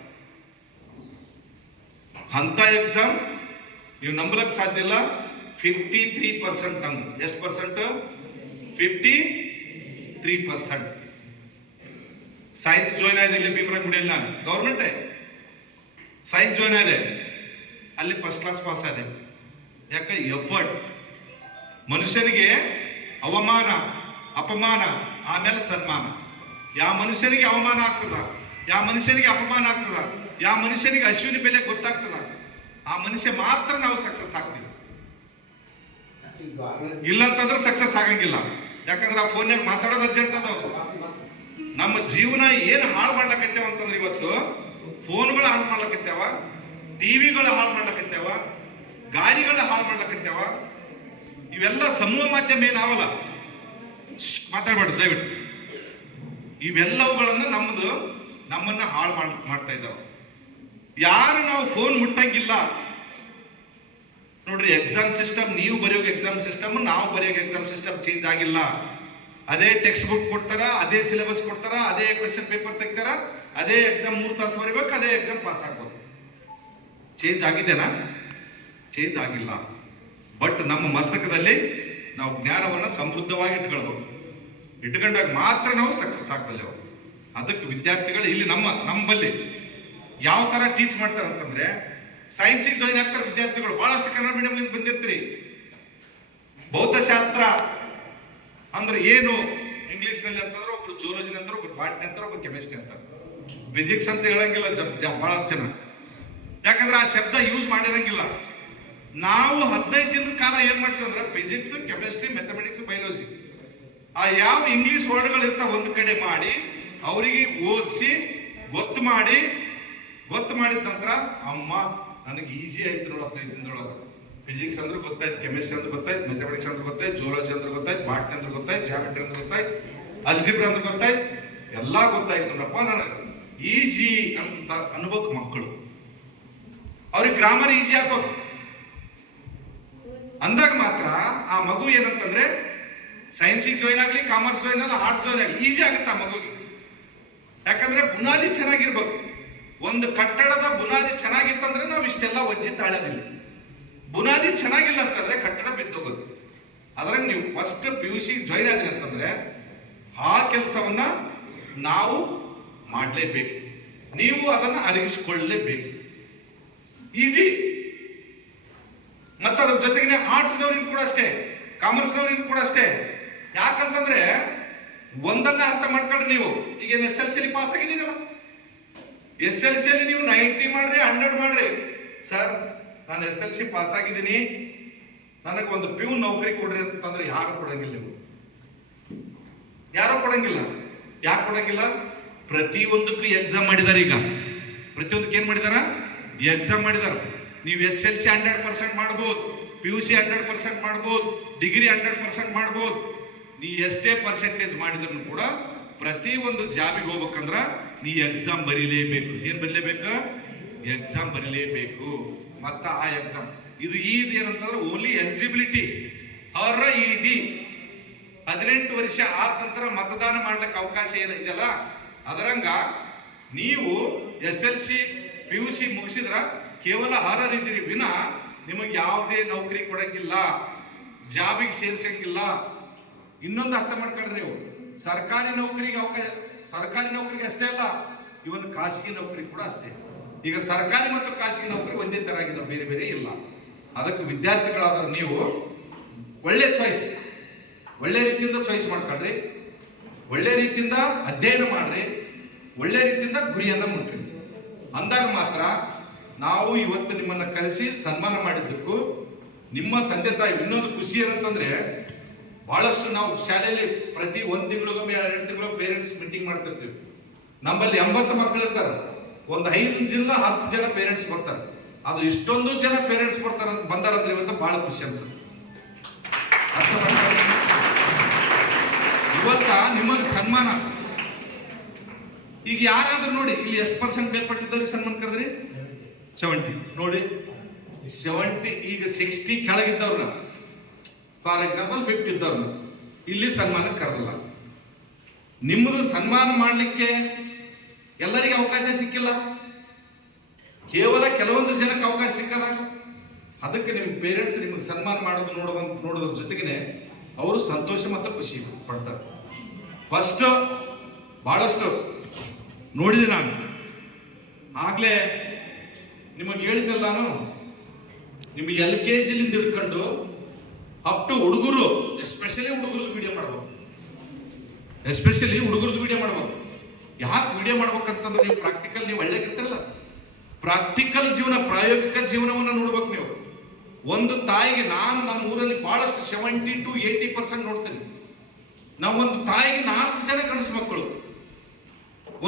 ಅಂತ ಎಕ್ಸಾಮ್ ನೀವು ನಂಬಲಕ್ಕೆ ಸಾಧ್ಯ ಇಲ್ಲ. 53% ಅಂದು. ಎಷ್ಟು ಪರ್ಸೆಂಟ್? 53%. ಸೈನ್ಸ್ ಜಾಯ್ನ್ ಆಗಿದೆ ಇಲ್ಲಿ ಭೀಮರಂಗುಡಿಯಲ್ಲಿ. ನಾನು ಗೌರ್ಮೆಂಟೇ ಸೈನ್ಸ್ ಜಾಯ್ನ್ ಆಗಿದೆ, ಅಲ್ಲಿ ಫಸ್ಟ್ ಕ್ಲಾಸ್ ಪಾಸ್ ಆದೆ. ಯಾಕೆ? ಎಫರ್ಟ್. ಮನುಷ್ಯನಿಗೆ ಅವಮಾನ, ಅಪಮಾನ, ಆಮೇಲೆ ಸನ್ಮಾನ. ಯಾವ ಮನುಷ್ಯನಿಗೆ ಅವಮಾನ ಆಗ್ತದ, ಯಾವ ಮನುಷ್ಯನಿಗೆ ಅಪಮಾನ ಆಗ್ತದ, ಯಾವ ಮನುಷ್ಯನಿಗೆ ಅಶ್ವಿನಿ ಬೆಲೆ ಗೊತ್ತಾಗ್ತದ, ಆ ಮನುಷ್ಯ ಮಾತ್ರ ನಾವು ಸಕ್ಸಸ್ ಆಗ್ತೀವಿ. ಇಲ್ಲಂತಂದ್ರೆ ಸಕ್ಸಸ್ ಆಗಂಗಿಲ್ಲ. ಯಾಕಂದ್ರೆ ಆ ಫೋನ್ಯಾಗ ಮಾತಾಡೋದು ಅರ್ಜೆಂಟ್ ಅದಾವ. ನಮ್ಮ ಜೀವನ ಏನು ಹಾಳು ಮಾಡ್ಲಕತ್ತೇವ ಅಂತಂದ್ರೆ ಇವತ್ತು ಫೋನ್ಗಳು ಹಾಳು ಮಾಡ್ಲಕತ್ತೇವ, ಟಿವಿಗಳು ಹಾಳು ಮಾಡ್ಲಕತ್ತೇವ, ಗಾಡಿಗಳು ಹಾಳು ಮಾಡ್ಲಕತ್ತೇವ. ಇವೆಲ್ಲ ಸಮೂಹ ಮಾಧ್ಯಮ ಏನಾವಲ್ಲ, ಮಾತಾಡ್ಬಾರ್ದು ದಯವಿಟ್ಟು. ಇವೆಲ್ಲವುಗಳನ್ನು ನಮ್ಮನ್ನ ಹಾಳು ಮಾಡ್ತಾ ಇದ್ದಾವ. ಯಾರು ನಾವು ಫೋನ್ ಮುಟ್ಟಂಗಿಲ್ಲ ನೋಡ್ರಿ. ಎಕ್ಸಾಮ್ ಸಿಸ್ಟಮ್, ನೀವು ಬರೆಯೋ ಎಕ್ಸಾಮ್ ಸಿಸ್ಟಮ್, ನಾವು ಬರೆಯೋ ಎಕ್ಸಾಮ್ ಸಿಸ್ಟಮ್ ಚೇಂಜ್ ಆಗಿಲ್ಲ. ಅದೇ ಟೆಕ್ಸ್ಟ್ ಬುಕ್ ಕೊಡ್ತಾರ, ಅದೇ ಸಿಲೆಬಸ್ ಕೊಡ್ತಾರ, ಅದೇ ಕ್ವೆಶ್ಚನ್ ಪೇಪರ್ ತೆಗ್ತಾರ, ಅದೇ ಎಕ್ಸಾಮ್ 3 ತಾಸು ಬರೀಬೇಕು, ಅದೇ ಎಕ್ಸಾಮ್ ಪಾಸ್ ಆಗ್ಬೋದು. ಚೇಂಜ್ ಆಗಿದೆನಾ? ಚೇಂಜ್ ಆಗಿಲ್ಲ. ಬಟ್ ನಮ್ಮ ಮಸ್ತಕದಲ್ಲಿ ನಾವು ಜ್ಞಾನವನ್ನು ಸಮೃದ್ಧವಾಗಿ ಇಟ್ಕೊಳ್ಬೇಕು. ಇಟ್ಕೊಂಡಾಗ ಮಾತ್ರ ನಾವು ಸಕ್ಸಸ್ ಆಗ್ಬಲ್ಲೆವು. ಅದಕ್ಕೆ ವಿದ್ಯಾರ್ಥಿಗಳು ಇಲ್ಲಿ ನಮ್ಮಲ್ಲಿ ಯಾವ ಥರ ಟೀಚ್ ಮಾಡ್ತಾರೆ ಅಂತಂದ್ರೆ, ಸೈನ್ಸಿಗೆ ಜಾಯಿನ್ ಆಗ್ತಾರೆ ವಿದ್ಯಾರ್ಥಿಗಳು. ಬಹಳಷ್ಟು ಕನ್ನಡ ಮೀಡಿಯಂನಿಂದ ಬಂದಿರ್ತೀರಿ. ಭೌತಶಾಸ್ತ್ರ ಅಂದ್ರೆ ಏನು ಇಂಗ್ಲಿಷ್ನಲ್ಲಿ ಅಂತಂದ್ರೆ ಒಬ್ರು ಜೂಲಜಿ ಅಂತಾರೆ, ಒಬ್ರು ಬಾಟ್ನಿ ಅಂತಾರೆ, ಒಬ್ರು ಕೆಮಿಸ್ಟ್ರಿ ಅಂತಾರೆ. ಫಿಸಿಕ್ಸ್ ಅಂತ ಹೇಳಂಗಿಲ್ಲ ಬಹಳಷ್ಟು ಜನ, ಯಾಕಂದ್ರೆ ಆ ಶಬ್ದ ಯೂಸ್ ಮಾಡಿರಂಗಿಲ್ಲ. ನಾವು 15 ದಿನದ ಕಾಲ ಏನ್ ಮಾಡ್ತೀವಿ ಅಂದ್ರೆ ಫಿಸಿಕ್ಸ್, ಕೆಮಿಸ್ಟ್ರಿ, ಮ್ಯಾಥಮೆಟಿಕ್ಸ್, ಬಯಾಲಜಿ, ಆ ಯಾವ ಇಂಗ್ಲಿಷ್ ವರ್ಡ್ಗಳು ಇರ್ತಾವ ಒಂದು ಕಡೆ ಮಾಡಿ ಅವರಿಗೆ ಓದಿಸಿ ಗೊತ್ತು ಮಾಡಿದ ನಂತರ ಅಮ್ಮ ನನಗೆ ಈಸಿ ಆಯ್ತು ನೋಡು 15 ದಿನದೊಳಗೆ. ಫಿಸಿಕ್ಸ್ ಅಂದ್ರೆ ಗೊತ್ತಾಯ್ತು, ಕೆಮಿಸ್ಟ್ರಿ ಅಂದ್ರೆ ಗೊತ್ತಾಯ್ತು, ಮ್ಯಾಥಮೆಟಿಕ್ಸ್ ಅಂದ್ರೆ ಗೊತ್ತಾಯ್ತು, ಜೂಲಜಿ ಅಂದ್ರೆ ಗೊತ್ತಾಯ್ತು, ಬಾಟ್ನಿ ಅಂದ್ರೆ ಗೊತ್ತಾಯ್ತು, ಜಾಮೆಟ್ರಿ ಅಂದ್ರೆ ಗೊತ್ತಾಯ್ತು, ಅಲ್ಜಿಬ್ರಾ ಅಂದ್ರೆ ಗೊತ್ತಾಯ್ತು, ಎಲ್ಲ ಗೊತ್ತಾಯ್ತು ನೋಡಪ್ಪ ನನಗೆ ಈಸಿ ಅಂತ ಅನ್ಬೇಕು ಮಕ್ಕಳು. ಅವ್ರಿಗೆ ಗ್ರಾಮರ್ ಈಸಿ ಆಗ್ಬೇಕು. ಅಂದಾಗ ಮಾತ್ರ ಆ ಮಗು ಏನಂತಂದ್ರೆ ಸೈನ್ಸಿಗೆ ಜಾಯ್ನ್ ಆಗಲಿ, ಕಾಮರ್ಸ್ ಜಾಯ್ನ್ ಆಗಲಿ, ಆರ್ಟ್ಸ್ ಜಾಯ್ನ್ ಆಗಲಿ ಈಸಿ ಆಗುತ್ತೆ ಆ ಮಗುಗೆ. ಯಾಕಂದ್ರೆ ಬುನಾದಿ ಚೆನ್ನಾಗಿರ್ಬೇಕು. ಒಂದು ಕಟ್ಟಡದ ಬುನಾದಿ ಚೆನ್ನಾಗಿತ್ತಂದ್ರೆ ನಾವು ಇಷ್ಟೆಲ್ಲ ಒಜ್ಜಿ ತಾಳೋದಿಲ್ಲ. ಬುನಾದಿ ಚೆನ್ನಾಗಿಲ್ಲ ಅಂತಂದ್ರೆ ಕಟ್ಟಡ ಬಿದ್ದೋಗೋದು. ಅದ್ರಾಗ ನೀವು ಫಸ್ಟ್ PUC ಜಾಯ್ನ್ ಆದ್ರಿ ಅಂತಂದ್ರೆ ಆ ಕೆಲಸವನ್ನ ನಾವು ಮಾಡಲೇಬೇಕು. ನೀವು ಅದನ್ನ ಅರಗಿಸಿಕೊಳ್ಳಲೇಬೇಕು. ಈಸಿ. ಮತ್ತೆ ಅದ್ರ ಜೊತೆಗೆ ಆರ್ಟ್ಸ್ನವ್ರಿಗೂ ಕೂಡ ಅಷ್ಟೇ, ಕಾಮರ್ಸ್ನವ್ರಿಗೂ ಕೂಡ ಅಷ್ಟೇ. ಯಾಕಂತಂದ್ರೆ ಒಂದನ್ನ ಅರ್ಥ ಮಾಡ್ಕೊಂಡ್ರೆ ನೀವು ಈಗ SSLC ಪಾಸ್ ಆಗಿದ್ದೀರಲ್ಲ, SSLC ನೀವು 90 ಮಾಡ್ರಿ, 100 ಮಾಡ್ರಿ. ಸರ್ ನಾನು SSLC ಪಾಸ್ ಆಗಿದ್ದೀನಿ, ನನಗೆ ಒಂದು ಪ್ಯೂನ್ ನೌಕರಿ ಕೊಡ್ರಿ ಅಂತಂದ್ರೆ ಯಾರು ಕೊಡಂಗಿಲ್ಲ. ನೀವು ಯಾರೋ ಕೊಡಂಗಿಲ್ಲ. ಯಾಕೆ ಕೊಡಂಗಿಲ್ಲ? ಪ್ರತಿಯೊಂದಕ್ಕೂ ಎಕ್ಸಾಮ್ ಮಾಡಿದಾರೆ. ಈಗ ಪ್ರತಿಯೊಂದಕ್ಕೆ ಏನ್ ಮಾಡಿದಾರ? ಎಕ್ಸಾಮ್ ಮಾಡಿದಾರ. ನೀವು SSLC 100% ಮಾಡ್ಬೋದು, PUC 100% ಮಾಡ್ಬೋದು, ಡಿಗ್ರಿ 100% ಮಾಡ್ಬೋದು. ನೀ ಎಷ್ಟೇ ಪರ್ಸೆಂಟೇಜ್ ಮಾಡಿದ್ರು ಕೂಡ ಪ್ರತಿ ಒಂದು ಜಾಬಿಗೆ ಹೋಗ್ಬೇಕಂದ್ರ ನೀ ಎಕ್ಸಾಮ್ ಬರೀಲೇಬೇಕು. ಏನ್ ಬರೀಲೇಬೇಕು? ಎಕ್ಸಾಮ್ ಬರೀಲೇಬೇಕು. ಮತ್ತ ಆ ಎಕ್ಸಾಮ್ ಇದು ಏನಂತಂದ್ರೆ ಓನ್ಲಿ ಎಲಿಜಿಬಿಲಿಟಿ ಅವರ 18 ವರ್ಷ ಆದ ನಂತರ ಮತದಾನ ಮಾಡ್ಲಿಕ್ಕೆ ಅವಕಾಶ ಇದೆಯಲ್ಲ, ಅದರಂಗ ನೀವು SLC PUC ಮುಗಿಸಿದ್ರ ಕೇವಲ ಅರ್ಹರಿದ್ದೀರಿ ವಿನ ನಿಮಗೆ ಯಾವುದೇ ನೌಕರಿ ಕೊಡಂಗಿಲ್ಲ, ಜಾಬಿಗೆ ಸೇರ್ಸಂಗಿಲ್ಲ. ಇನ್ನೊಂದು ಅರ್ಥ ಮಾಡ್ಕೊಂಡ್ರಿ ನೀವು, ಸರ್ಕಾರಿ ನೌಕರಿಗೆ ಅವಕಾಶ, ಸರ್ಕಾರಿ ನೌಕರಿಗೆ ಅಷ್ಟೇ ಅಲ್ಲ, ಇವನ್ ಖಾಸಗಿ ನೌಕರಿ ಕೂಡ ಅಷ್ಟೇ. ಈಗ ಸರ್ಕಾರಿ ಮತ್ತು ಖಾಸಗಿ ನೌಕರಿ ಒಂದೇ ತರ ಆಗಿದೆ, ಬೇರೆ ಬೇರೆ ಇಲ್ಲ. ಅದಕ್ಕೆ ವಿದ್ಯಾರ್ಥಿಗಳಾದ ನೀವು ಒಳ್ಳೆ ಚಾಯ್ಸ್, ಒಳ್ಳೆ ರೀತಿಯಿಂದ ಚಾಯ್ಸ್ ಮಾಡ್ಕೊಳ್ರಿ, ಒಳ್ಳೆ ರೀತಿಯಿಂದ ಅಧ್ಯಯನ ಮಾಡ್ರಿ, ಒಳ್ಳೆ ರೀತಿಯಿಂದ ಗುರಿಯನ್ನ ಮುಟ್ರಿ. ಅಂದಾಗ ಮಾತ್ರ ನಾವು ಇವತ್ತು ನಿಮ್ಮನ್ನ ಕರೆಸಿ ಸನ್ಮಾನ ಮಾಡಿದ್ದಕ್ಕೂ ನಿಮ್ಮ ತಂದೆ ತಾಯಿ ಇನ್ನೊಂದು ಖುಷಿ ಏನಂತಂದ್ರೆ, ಬಹಳಷ್ಟು ನಾವು ಶಾಲೆಯಲ್ಲಿ ಪ್ರತಿ 1 ತಿಂಗಳಿಗೊಮ್ಮೆ 2 ತಿಂಗಳು ಪೇರೆಂಟ್ಸ್ ಮೀಟಿಂಗ್ ಮಾಡ್ತಿರ್ತೀವಿ. ನಮ್ಮಲ್ಲಿ 80 ಮಕ್ಕಳು ಇರ್ತಾರೆ, ಒಂದು 5 ಜನ 10 ಜನ ಪೇರೆಂಟ್ಸ್ ಬರ್ತಾರೆ. ಅದು ಇಷ್ಟೊಂದು ಜನ ಪೇರೆಂಟ್ಸ್ ಬಂದಾರಂದ್ರೆ ಇವತ್ತು ಬಹಳ ಖುಷಿ ಅನ್ಸುತ್ತೆ. ಅರ್ಥ ಮಾಡ್ತಾರೆ? ಇವತ್ತ ನಿಮಗೆ ಸನ್ಮಾನ, ಈಗ ಯಾರಾದ್ರೂ ನೋಡಿ ಇಲ್ಲಿ ಎಷ್ಟು % ಮೇಲ್ಪಟ್ಟಿದ್ದವ್ರಿಗೆ ಸನ್ಮಾನ ಕರೆದ್ರಿ? 70. ನೋಡಿ 70, ಈಗ 60 ಕೆಳಗಿದ್ದವ್ರನ್ನ, ಫಾರ್ ಎಕ್ಸಾಂಪಲ್ 50 ಇದ್ದವ್ರನ್ನ ಇಲ್ಲಿ ಸನ್ಮಾನ ಕರೆದಲ್ಲ. ನಿಮ್ಮದು ಸನ್ಮಾನ ಮಾಡಲಿಕ್ಕೆ ಎಲ್ಲರಿಗೆ ಅವಕಾಶ ಸಿಕ್ಕಿಲ್ಲ, ಕೇವಲ ಕೆಲವೊಂದು ಜನಕ್ಕೆ ಅವಕಾಶ ಸಿಕ್ಕದ. ಅದಕ್ಕೆ ನಿಮ್ಮ ಪೇರೆಂಟ್ಸ್ ನಿಮಗೆ ಸನ್ಮಾನ ನೋಡೋದ್ರ ಜೊತೆಗೆ ಅವರು ಸಂತೋಷ ಮತ್ತು ಖುಷಿ ಪಡ್ತಾರೆ. ಫಸ್ಟ್ ಬಹಳಷ್ಟು ನೋಡಿದೆ ನಾನು, ಆಗ್ಲೇ ನಿಮಗೆ ಹೇಳಿದ್ನಲ್ಲ ನಾನು, ನಿಮಗೆ LKG ಹಿಡ್ಕೊಂಡು ಅಪ್ ಟು ಹುಡುಗರು, ಎಸ್ಪೆಷಲಿ ಹುಡುಗರದ್ದು ವಿಡಿಯೋ ಮಾಡ್ಬೇಕು, ಎಸ್ಪೆಷಲಿ ಹುಡುಗರದ್ದು ವಿಡಿಯೋ ಮಾಡ್ಬೇಕು. ಯಾಕೆ ವಿಡಿಯೋ ಮಾಡ್ಬೇಕಂತಂದ್ರೆ ನೀವು ಪ್ರಾಕ್ಟಿಕಲ್, ನೀವು ಒಳ್ಳೆಗಿರ್ತಾರಲ್ಲ, ಪ್ರಾಕ್ಟಿಕಲ್ ಜೀವನ, ಪ್ರಾಯೋಗಿಕ ಜೀವನವನ್ನು ನೋಡ್ಬೇಕು ನೀವು. ಒಂದು ತಾಯಿಗೆ, ನಾನು ನಮ್ಮ ಊರಲ್ಲಿ ಬಹಳಷ್ಟು 70 to 80% ನೋಡ್ತೀನಿ. ನಾವು ಒಂದು ತಾಯಿಗೆ 4 ಜನ ಗಂಡಸು ಮಕ್ಕಳು,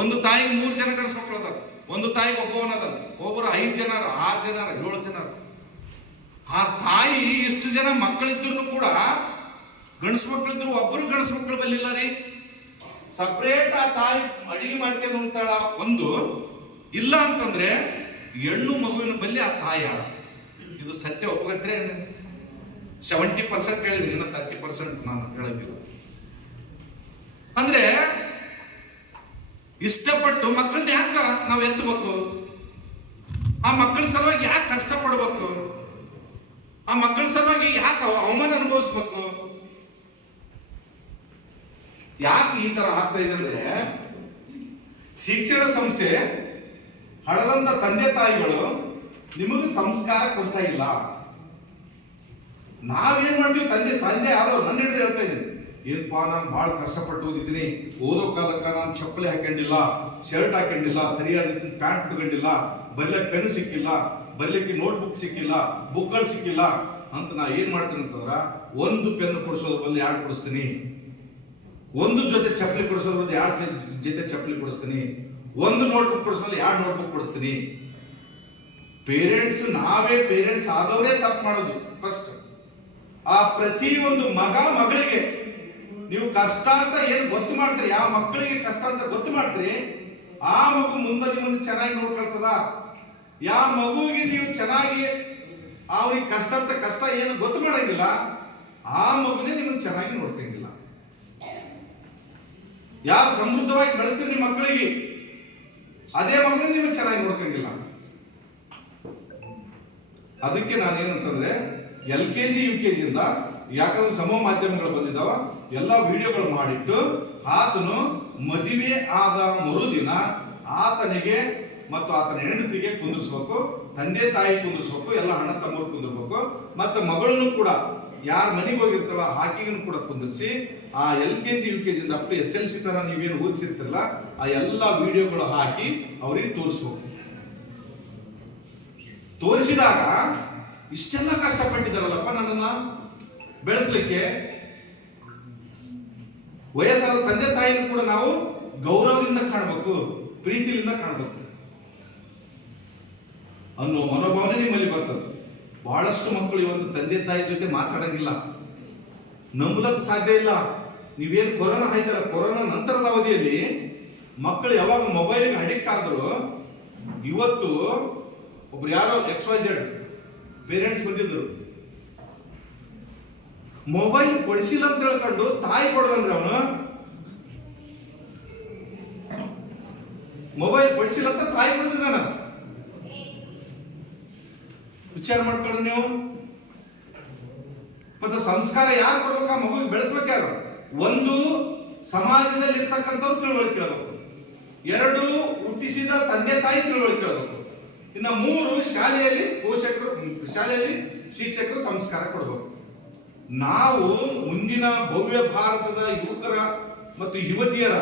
ಒಂದು ತಾಯಿಗೆ 3 ಜನ ಗಂಡಸು ಮಕ್ಕಳು ಅದಾರ, ಒಂದು ತಾಯಿಗೆ ಒಬ್ಬವನದ, ಒಬ್ಬರು 5 ಜನ 6 ಜನ 7 ಜನ. ಆ ತಾಯಿ ಇಷ್ಟು ಜನ ಮಕ್ಕಳಿದ್ರು ಕೂಡ ಗಂಡಸು ಮಕ್ಕಳಿದ್ರು, ಒಬ್ಬರು ಗಂಡಸು ಮಕ್ಕಳು ಬಲ್ಲಿಲ್ಲ ರೀ. ಸಪ್ರೇಟ್ ಆ ತಾಯಿ ಅಡಿಗೆ ಮಾಡ್ಕೊಂಡು ಹೋಗ್ತಾಳ, ಒಂದು ಇಲ್ಲ ಅಂತಂದ್ರೆ ಹೆಣ್ಣು ಮಗುವಿನ ಬಲ್ಲಿ ಆ ತಾಯಿ ಆಡ. ಇದು ಸತ್ಯ ಒಪ್ಪಗಂತ್ರೆ. 70% ಹೇಳಿದ್ರಿ, ಇನ್ನು 30% ನಾನು ಹೇಳೋದಿಲ್ಲ. ಅಂದ್ರೆ ಇಷ್ಟಪಟ್ಟು ಮಕ್ಕಳನ್ನ ಯಾಕ ನಾವು ಎತ್ತಬೇಕು? ಆ ಮಕ್ಕಳ ಸಲುವಾಗಿ ಯಾಕೆ ಕಷ್ಟ ಪಡ್ಬೇಕು? ಆ ಮಕ್ಕಳ ಸಲುವಾಗಿ ಯಾಕೆ ಅವಮಾನ ಅನುಭವಿಸ್ಬೇಕು? ಯಾಕೆ ಈ ತರ ಆಗ್ತಾ ಇದೆ ಅಂದ್ರೆ, ಶಿಕ್ಷಣ ಸಂಸ್ಥೆ ಹಳದಂತ ತಂದೆ ತಾಯಿಗಳು ನಿಮಗೆ ಸಂಸ್ಕಾರ ಕೊಡ್ತಾ ಇಲ್ಲ. ನಾವೇನ್ ಮಾಡ್ತೀವಿ, ತಂದೆ ಆದವ್ರು ನನ್ನ ಹಿಡಿದು ಹೇಳ್ತಾ ಇದ್ದೀನಿ, ಏನಪ್ಪಾ ನಾನು ಬಹಳ ಕಷ್ಟಪಟ್ಟು ಓದಿದ್ದೀನಿ, ಓದೋ ಕಾಲಕ್ಕ ನಾನು ಚಪ್ಪಲಿ ಹಾಕೊಂಡಿಲ್ಲ, ಶರ್ಟ್ ಹಾಕೊಂಡಿಲ್ಲ, ಸರಿಯಾದ ಪ್ಯಾಂಟ್ ಉಟ್ಕೊಂಡಿಲ್ಲ, ಬರ್ಲಿಕ್ಕೆ ಪೆನ್ ಸಿಕ್ಕಿಲ್ಲ, ಬರ್ಲಿಕ್ಕೆ ನೋಟ್ಬುಕ್ ಸಿಕ್ಕಿಲ್ಲ, ಬುಕ್ಗಳು ಸಿಕ್ಕಿಲ್ಲ ಅಂತ ನಾ ಏನ್ ಮಾಡ್ತೀನಿ ಅಂತಂದ್ರ, ಒಂದು ಪೆನ್ ಕೊಡಿಸೋದ್ರ ಬದಲು 2 ಕೊಡಿಸ್ತೀನಿ, ಒಂದು ಜೊತೆ ಚಪ್ಪಲಿ ಕೊಡಿಸೋದ್ರ ಬದಲು 2 ಜೊತೆ ಚಪ್ಪಲಿ ಕೊಡಿಸ್ತೀನಿ, ಒಂದು ನೋಟ್ಬುಕ್ ಕೊಡಿಸೋದ್ರಲ್ಲಿ 2 ನೋಟ್ಬುಕ್ ಕೊಡಿಸ್ತೀನಿ. ಪೇರೆಂಟ್ಸ್, ನಾವೇ ಪೇರೆಂಟ್ಸ್ ಆದವರೇ ತಪ್ಪು ಮಾಡೋದು ಫಸ್ಟ್. ಆ ಪ್ರತಿಯೊಂದು ಮಗಳಿಗೆ ನೀವು ಕಷ್ಟ ಅಂತ ಏನು ಗೊತ್ತು ಮಾಡ್ತೀರಿ, ಯಾವ ಮಕ್ಕಳಿಗೆ ಕಷ್ಟ ಅಂತ ಗೊತ್ತು ಮಾಡ್ತೀರಿ, ಆ ಮಗು ಮುಂದೆ ನಿಮ್ಮನ್ನು ಚೆನ್ನಾಗಿ ನೋಡ್ಕೊಳ್ತದ. ಯಾವ ಮಗುವಿಗೆ ನೀವು ಚೆನ್ನಾಗಿ ಅವ್ರಿಗೆ ಕಷ್ಟ ಏನು ಗೊತ್ತು ಮಾಡಂಗಿಲ್ಲ, ಆ ಮಗುನೇ ನಿಮ್ಮನ್ನು ಚೆನ್ನಾಗಿ ನೋಡ್ಕೊಂಗಿಲ್ಲ. ಯಾರು ಸಮೃದ್ಧವಾಗಿ ಬೆಳೆಸ್ತೀರಿ ನಿಮ್ಮ ಮಕ್ಕಳಿಗೆ, ಅದೇ ಮಗುನೇ ನಿಮ್ಮನ್ನು ಚೆನ್ನಾಗಿ ನೋಡ್ಕೊಂಗಿಲ್ಲ. ಅದಕ್ಕೆ ನಾನೇನಂತಂದ್ರೆ LKG UKG ಇಂದ, ಯಾಕಂದ್ರೆ ಸಮೂಹ ಮಾಧ್ಯಮಗಳು ಬಂದಿದ್ದಾವ, ಎಲ್ಲ ವಿಡಿಯೋಗಳು ಮಾಡಿಟ್ಟು ಆತನು ಮದುವೆ ಆದ ಮರುದಿನ ಆತನಿಗೆ ಮತ್ತು ಆತನ ಹೆಂಡತಿಗೆ ಕುಂದಿರ್ಸ್ಬೇಕು, ತಂದೆ ತಾಯಿ ಕುಂದಿರ್ಸ್ಬೇಕು, ಎಲ್ಲ ಅಣ್ಣ ತಮ್ಮರು ಕುಂದಿರ್ಬೇಕು, ಮತ್ತು ಮಗಳನ್ನು ಕೂಡ ಯಾರ ಮನೆಗೆ ಹೋಗಿರ್ತಲ್ಲ ಆಕೆಗೂ ಕೂಡ ಕುಂದಿರ್ಸಿ, ಆ LKG UKG ಇಂದ ಅಪ್ ಟು SLC ತರ ನೀವೇನು ಓದಿಸಿರ್ತಿರಲ್ಲ ಆ ಎಲ್ಲ ವಿಡಿಯೋಗಳು ಹಾಕಿ ಅವರಿಗೆ ತೋರಿಸ್ಬೇಕು. ತೋರಿಸಿದಾಗ ಇಷ್ಟೆಲ್ಲ ಕಷ್ಟಪಟ್ಟಿದ್ದಾರಲ್ಲಪ್ಪ ನನ್ನನ್ನ ಬೆಳೆಸಲಿಕ್ಕೆ, ವಯಸ್ಸಾದ ತಂದೆ ತಾಯಿನೂ ಕೂಡ ನಾವು ಗೌರವದಿಂದ ಕಾಣಬೇಕು, ಪ್ರೀತಿಯಿಂದ ಕಾಣಬೇಕು ಅನ್ನೋ ಮನೋಭಾವನೆ ನಿಮ್ಮಲ್ಲಿ ಬರ್ತದೆ. ಬಹಳಷ್ಟು ಮಕ್ಕಳು ಇವತ್ತು ತಂದೆ ತಾಯಿ ಜೊತೆ ಮಾತಾಡಂಗಿಲ್ಲ, ನಂಬಲಕ್ಕೆ ಸಾಧ್ಯ ಇಲ್ಲ. ನೀವೇನು ಕೊರೋನಾ ಆಯ್ತಲ್ಲ, ಕೊರೋನಾ ನಂತರದ ಅವಧಿಯಲ್ಲಿ ಮಕ್ಕಳು ಯಾವಾಗ ಮೊಬೈಲ್ಗೆ ಅಡಿಕ್ಟ್ ಆದ್ರು, ಇವತ್ತು ಒಬ್ರು ಯಾರೋ XYZ ಪೇರೆಂಟ್ಸ್ ಬಂದಿದ್ರು, ಮೊಬೈಲ್ ಕೊಡಿಸಿಲ್ಲ ಅಂತ ಹೇಳ್ಕೊಂಡು ತಾಯಿ ಕೊಡದನ್ರಿ ಅವನು. ಮೊಬೈಲ್ ಕೊಡಿಸಿಲ್ಲ ಅಂತ ತಾಯಿ ಕೊಡ್ತಿದ್ದಾನ. ವಿಚಾರ ಮಾಡ್ಕೊಂಡು ನೀವು. ಮತ್ತೆ ಸಂಸ್ಕಾರ ಯಾರು ಕೊಡ್ಬೇಕು? ಆ ಮಗುವಿಗೆ ಬೆಳೆಸ್ಬೇಕು ಯಾರು? ಒಂದು, ಸಮಾಜದಲ್ಲಿ ಇರ್ತಕ್ಕಂಥವ್ರು ತಿಳುವಳಿಕೆ ಕೇಳಬೇಕು. ಎರಡು, ಹುಟ್ಟಿಸಿದ ತಂದೆ ತಾಯಿ ತಿಳುವಳಿಕೆ ಕೇಳಬೇಕು. ಇನ್ನ ಮೂರು, ಶಾಲೆಯಲ್ಲಿ ಪೋಷಕರು, ಶಾಲೆಯಲ್ಲಿ ಶಿಕ್ಷಕರು ಸಂಸ್ಕಾರ ಕೊಡಬೇಕು. ನಾವು ಮುಂದಿನ ಭವ್ಯ ಭಾರತದ ಯುವಕರ ಮತ್ತು ಯುವತಿಯರ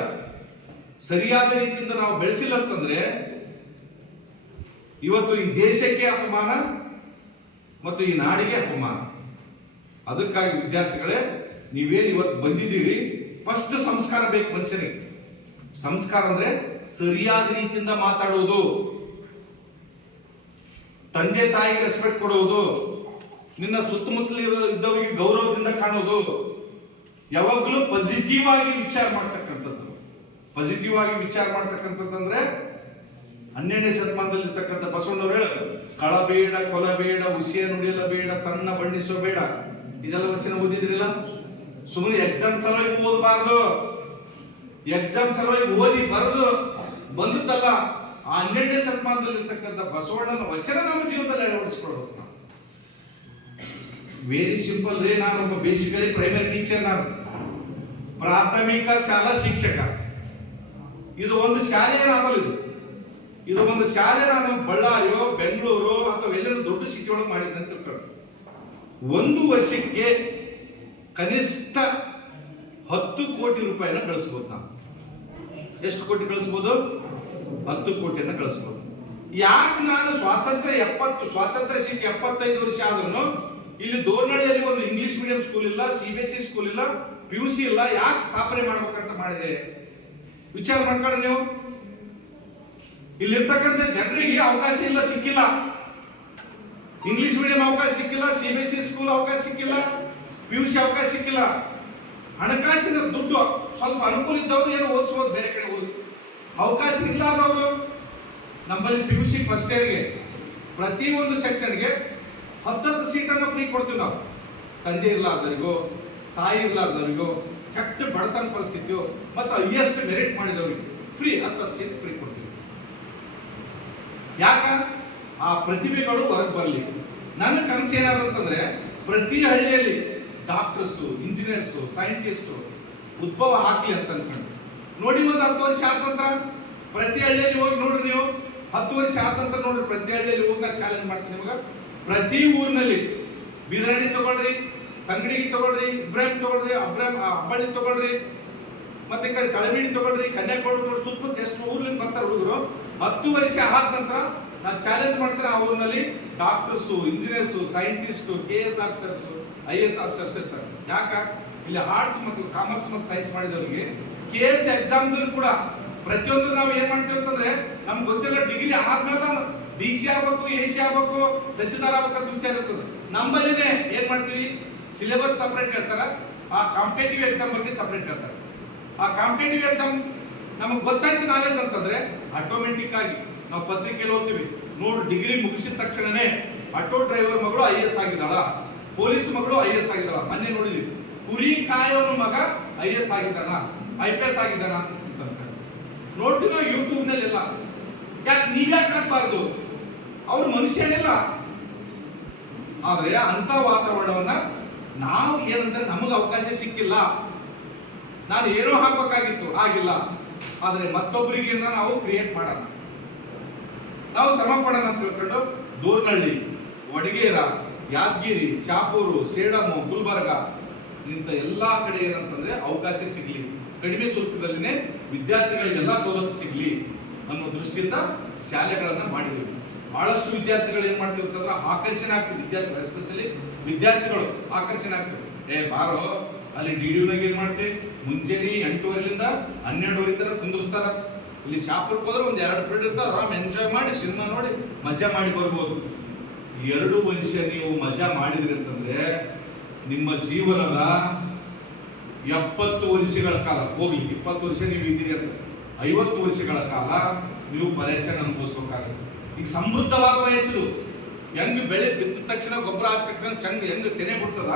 ಸರಿಯಾದ ರೀತಿಯಿಂದ ನಾವು ಬೆಳೆಸಿಲ್ಲ ಅಂತಂದ್ರೆ ಇವತ್ತು ಈ ದೇಶಕ್ಕೆ ಅಪಮಾನ ಮತ್ತು ಈ ನಾಡಿಗೆ ಅಪಮಾನ. ಅದಕ್ಕಾಗಿ ವಿದ್ಯಾರ್ಥಿಗಳೇ, ನೀವೇನು ಇವತ್ತು ಬಂದಿದ್ದೀರಿ, ಫಸ್ಟ್ ಸಂಸ್ಕಾರ ಬೇಕು ಮನುಷ್ಯನಿಗೆ. ಸಂಸ್ಕಾರ ಅಂದ್ರೆ ಸರಿಯಾದ ರೀತಿಯಿಂದ ಮಾತಾಡುವುದು, ತಂದೆ ತಾಯಿಗೆ ರೆಸ್ಪೆಕ್ಟ್ ಕೊಡುವುದು, ನಿನ್ನ ಸುತ್ತಮುತ್ತಲಿರೋ ಇದ್ದವರಿಗೆ ಗೌರವದಿಂದ ಕಾಣೋದು, ಯಾವಾಗಲೂ ಪಾಸಿಟಿವ್ ಆಗಿ ವಿಚಾರ ಮಾಡ್ತಕ್ಕಂಥದ್ದು. ಪಾಸಿಟಿವ್ ಆಗಿ ವಿಚಾರ ಮಾಡ್ತಕ್ಕಂಥದ್ದಂದ್ರೆ 12ನೇ ಶತಮಾನದಲ್ಲಿ ಇರ್ತಕ್ಕಂಥ ಬಸವಣ್ಣವರು ಕಳಬೇಡ, ಕೊಲಬೇಡ, ಹುಸಿಯ ನುಡಿಯಲಬೇಡ, ತನ್ನ ಬಣ್ಣಿಸೋ ಬೇಡ, ಇದೆಲ್ಲ ವಚನ ಓದಿದ್ರಿಲ್ಲ? ಸುಮ್ಮನೆ ಎಕ್ಸಾಮ್ ಸಲುವಾಗಿ ಓದಬಾರ್ದು. ಎಕ್ಸಾಮ್ ಸಲುವಾಗಿ ಓದಿ ಬರೆದು ಬಂದದ್ದಲ್ಲ. ಆ 12ನೇ ಶತಮಾನದಲ್ಲಿ ಇರ್ತಕ್ಕಂಥ ಬಸವಣ್ಣನ ವಚನ ನಮ್ಮ ಜೀವನದಲ್ಲಿ ಅಳವಡಿಸ್ಕೊಳ್ಬೇಕು ನಾವು. ವೆರಿ ಸಿಂಪಲ್ ರೀ. ನಾನೊಬ್ಬ ಬೇಸಿಕಲಿ ಪ್ರೈಮರಿ ಟೀಚರ್, ನಾನು ಪ್ರಾಥಮಿಕ ಶಾಲಾ ಶಿಕ್ಷಕ. ಇದು ಒಂದು ಶಾಲೆ ಆಗಲ್ಲ. ಇದು ಒಂದು ಶಾಲೆ ನಾನು ಬಳ್ಳಾರಿಯೋ, ಬೆಂಗಳೂರು ಅಥವಾ ಎಲ್ಲರೂ ದೊಡ್ಡ ಸಿಟಿ ಒಳಗೆ ಮಾಡಿದ್ದೆ ಅಂತ ತಿಳ್ಕೊಂಡು, ಒಂದು ವರ್ಷಕ್ಕೆ ಕನಿಷ್ಠ 10 ಕೋಟಿ ರೂಪಾಯಿನ ಗಳಿಸ್ಬೋದು. ನಾವು ಎಷ್ಟು ಕೋಟಿ ಗಳಿಸ್ಬೋದು? 10 ಕೋಟಿಯನ್ನ ಗಳಿಸ್ಬೋದು. ಯಾಕೆ ನಾನು ಸ್ವಾತಂತ್ರ್ಯ ಸಿಕ್ಕಿ 75 ವರ್ಷ ಆದ್ರೂ ಇಲ್ಲಿ ದೋರ್ನಳ್ಳಿಯಲ್ಲಿ ಒಂದು ಇಂಗ್ಲಿಷ್ ಮೀಡಿಯಂ ಸ್ಕೂಲ್ ಇಲ್ಲ, CBSE ಸ್ಕೂಲ್ ಇಲ್ಲ, PUC ಇಲ್ಲ, ಯಾಕೆ ಸ್ಥಾಪನೆ ಮಾಡ್ಬೇಕಂತ ಮಾಡಿದೆ? ವಿಚಾರ ಮಾಡ್ಕೊಂಡು ನೀವು. ಇಲ್ಲಿರ್ತಕ್ಕಂಥ ಜನರಿಗೆ ಅವಕಾಶ ಇಲ್ಲ, ಸಿಕ್ಕಿಲ್ಲ. ಇಂಗ್ಲಿಷ್ ಮೀಡಿಯಂ ಅವಕಾಶ ಸಿಕ್ಕಿಲ್ಲ, CBSE ಸ್ಕೂಲ್ ಅವಕಾಶ ಸಿಕ್ಕಿಲ್ಲ, PUC ಅವಕಾಶ ಸಿಕ್ಕಿಲ್ಲ. ಹಣಕಾಸಿನ ದುಡ್ಡು ಸ್ವಲ್ಪ ಅನುಕೂಲ ಇದ್ದವರು ಏನೋ ಓದಿಸ್ಬೋದು, ಬೇರೆ ಕಡೆ ಓದಿ. ಅವಕಾಶ ಇಲ್ಲದವರು ನಮ್ಮಲ್ಲಿ PUC ಫಸ್ಟ್ ಇಯರ್ಗೆ ಪ್ರತಿ ಒಂದು ಸೆಕ್ಷನ್ಗೆ 10 ಸೀಟನ್ನು ಫ್ರೀ ಕೊಡ್ತೀವಿ ನಾವು. ತಂದೆ ಇರ್ಲಾರ್ದವರಿಗೂ, ತಾಯಿ ಇರ್ಲಾರ್ದವರಿಗೂ, ಕೆಟ್ಟ ಬಡತನ ಪರಿಸ್ಥಿತಿಯು ಮತ್ತು ಹೈಯೆಸ್ಟ್ ಮೆರಿಟ್ ಮಾಡಿದವರಿಗೆ ಫ್ರೀ 10 ಸೀಟ್ ಫ್ರೀ ಕೊಡ್ತೀವಿ. ಯಾಕ? ಆ ಪ್ರತಿಭೆಗಳು ಹೊರಗೆ ಬರಲಿ. ನನ್ನ ಕನಸು ಏನಾದಂತಂದ್ರೆ ಪ್ರತಿ ಹಳ್ಳಿಯಲ್ಲಿ ಡಾಕ್ಟರ್ಸು, ಇಂಜಿನಿಯರ್ಸು, ಸೈಂಟಿಸ್ಟು ಉದ್ಭವ ಹಾಕ್ಲಿ ಅಂತ ಅನ್ಕೊಂಡು. ನೋಡಿ, ಒಂದು 10 ವರ್ಷ ಆದ ನಂತರ ಪ್ರತಿ ಹಳ್ಳಿಯಲ್ಲಿ ಹೋಗಿ ನೋಡ್ರಿ ನೀವು. 10 ವರ್ಷ ಆದ ನಂತರ ನೋಡ್ರಿ, ಪ್ರತಿ ಹಳ್ಳಿಯಲ್ಲಿ ಹೋಗಿ ನಾನು ಚಾಲೆಂಜ್ ಮಾಡ್ತೀನಿ ನಿಮಗೆ. ಪ್ರತಿ ಊರಿನಲ್ಲಿ ಬೀದರಳ್ಳಿ ತಗೊಳ್ರಿ, ತಂಗಡಿಗೆ ತಗೊಳ್ರಿ, ಇಬ್ರಾಹಿಂ ತಗೊಳ್ರಿ, ಅಬ್ಬಳ್ಳಿ ತಗೊಳ್ರಿ, ಮತ್ತೆ ಈ ಕಡೆ ತಳಬೀಡಿ ತಗೊಳ್ರಿ, ಕನ್ಯಾಕುಮಾರಿ, ಸುತ್ತಮುತ್ತ ಎಷ್ಟು ಊರ್ಲಿಂದ ಬರ್ತಾರೆ ಹುಡುಗರು. 10 ವರ್ಷ ಆದ ನಂತರ ನಾನು ಚಾಲೆಂಜ್ ಮಾಡ್ತಾರೆ, ಆ ಊರಿನಲ್ಲಿ doctors, engineers, scientist, KS officers, IAS officers ಇರ್ತಾರೆ. ಯಾಕ? ಇಲ್ಲಿ ಆರ್ಟ್ಸ್ ಮತ್ತು ಕಾಮರ್ಸ್ ಮತ್ತು ಸೈನ್ಸ್ ಮಾಡಿದವರಿಗೆ KS ಎಕ್ಸಾಮ್ದಲ್ಲಿ ಕೂಡ ಪ್ರತಿಯೊಂದು ನಾವು ಏನ್ ಮಾಡ್ತೀವಿ ಅಂತಂದ್ರೆ, ನಮ್ಗೆ ಗೊತ್ತಿಲ್ಲ, ಡಿಗ್ರಿ ಆದ್ಮೇಲೆ ನಾನು DC ಆಗ್ಬೇಕು, AC ಆಗ್ಬೇಕು, ತಹಸೀಲ್ದಾರ್ ಆಗ್ಬೇಕಂತ ವಿಚಾರ ಇರ್ತದೆ. ನಮ್ಮಲ್ಲಿನೇ ಏನ್ ಮಾಡ್ತೀವಿ, ಸಿಲೆಬಸ್ ಸಪ್ರೇಟ್ ಹೇಳ್ತಾರ, ಆ ಕಾಂಪಿಟೇಟಿವ್ ಎಕ್ಸಾಮ್ ಬಗ್ಗೆ ಸಪ್ರೇಟ್ ಹೇಳ್ತಾರೆ. ಆ ಕಾಂಪಿಟೇಟಿವ್ ಎಕ್ಸಾಮ್ ನಮಗೆ ಗೊತ್ತಾಯ್ತು ನಾಲೆಜ್ ಅಂತಂದ್ರೆ ಆಟೋಮೆಟಿಕ್ ಆಗಿ ನಾವು ಪತ್ರಿಕೆಯಲ್ಲಿ ಓದ್ತೀವಿ. ನೋಡು, ಡಿಗ್ರಿ ಮುಗಿಸಿದ ತಕ್ಷಣನೇ ಆಟೋ ಡ್ರೈವರ್ ಮಗಳು IAS ಆಗಿದ್ದಾಳ, ಪೊಲೀಸ್ ಮಗಳು IAS ಆಗಿದ್ದಾಳ. ಮೊನ್ನೆ ನೋಡಿದ್ವಿ, ಕುರಿ ಕಾಯೋನ ಮಗ IAS ಆಗಿದ್ದಾನ, IPS ಆಗಿದ್ದಾನ ಅಂತ ನೋಡ್ತೀವಿ ನಾವು ಯೂಟ್ಯೂಬ್ ನಲ್ಲಿ. ಯಾಕೆ ನೀವ್ಯಾಕೆ ಹಾಕ್ಬಾರ್ದು? ಅವ್ರು ಮನುಷ್ಯನಿಲ್ಲ. ಆದ್ರೆ ಅಂತ ವಾತಾವರಣವನ್ನ ನಾವು ಏನಂದ್ರೆ, ನಮಗೆ ಅವಕಾಶ ಸಿಕ್ಕಿಲ್ಲ. ನಾನು ಏನೋ ಹಾಕ್ಬೇಕಾಗಿತ್ತು, ಆಗಿಲ್ಲ. ಆದ್ರೆ ಮತ್ತೊಬ್ಬರಿಗೆ ನಾವು ಕ್ರಿಯೇಟ್ ಮಾಡೋಣ, ನಾವು ಶ್ರಮ ಪಡೋಣ ಅಂತ ತಿಳ್ಕೊಂಡು ದೋರ್ನಳ್ಳಿ, ವಡಗೇರ, ಯಾದಗಿರಿ, ಶಾಪೂರು, ಸೇಡಮು, ಗುಲ್ಬರ್ಗ ಇಂಥ ಎಲ್ಲಾ ಕಡೆ ಏನಂತಂದ್ರೆ ಅವಕಾಶ ಸಿಗ್ಲಿ, ಕಡಿಮೆ ಶುಲ್ಕದಲ್ಲಿನೇ ವಿದ್ಯಾರ್ಥಿಗಳಿಗೆಲ್ಲ ಸವಲತ್ತು ಸಿಗ್ಲಿ ಅನ್ನೋ ದೃಷ್ಟಿಯಿಂದ ಶಾಲೆಗಳನ್ನ ಮಾಡಿದ್ವಿ. ಬಹಳಷ್ಟು ವಿದ್ಯಾರ್ಥಿಗಳು ಏನ್ ಮಾಡ್ತೀವಿ ಅಂತಂದ್ರೆ ಆಕರ್ಷಣೆ ಆಗ್ತೀವಿ. ವಿದ್ಯಾರ್ಥಿಗಳು, ಎಸ್ಪೆಷಲಿ ವಿದ್ಯಾರ್ಥಿಗಳು ಆಕರ್ಷಣೆ ಆಗ್ತೀವಿ. ಬಾರೋ ಅಲ್ಲಿ DDUನಾಗ ಏನ್ ಮಾಡ್ತೀವಿ, ಮುಂಜಾನೆ 8:30ರಿಂದ 12:30 ತನಕ ಕುಂದಿರ್ಸ್ತಾರ. ಇಲ್ಲಿ ಶಾಪುರಕ್ಕೆ ಹೋದ್ರೆ ಒಂದು 2 ಪೀರಿಯಡ್ ಇರ್ತಾರ, ಆರಾಮ್ ಎಂಜಾಯ್ ಮಾಡಿ ಸಿನಿಮಾ ನೋಡಿ ಮಜಾ ಮಾಡಿ ಬರ್ಬೋದು. 2 ವರ್ಷ ನೀವು ಮಜಾ ಮಾಡಿದ್ರಿ ಅಂತಂದ್ರೆ ನಿಮ್ಮ ಜೀವನದ 70 ವರ್ಷಗಳ ಕಾಲ ಹೋಗ್ಲಿ, 20 ವರ್ಷ ನೀವು ಇದ್ದೀರಿ ಅಂತ 50 ವರ್ಷಗಳ ಕಾಲ ನೀವು ಪರೇಶಾನ್ ಅನುಭವಿಸ್ಬೇಕಾಗುತ್ತೆ. ಈಗ ಸಮೃದ್ಧವಾದ ವಯಸ್ಸು. ಹೆಂಗ್ ಬೆಳೆ ಬಿದ್ದ ತಕ್ಷಣ ಗೊಬ್ಬರ ಹಾಕಿದ ತಕ್ಷಣ ಚಂದ ಹೆಂಗ್ ತೆನೆ ಬಿಡ್ತದ,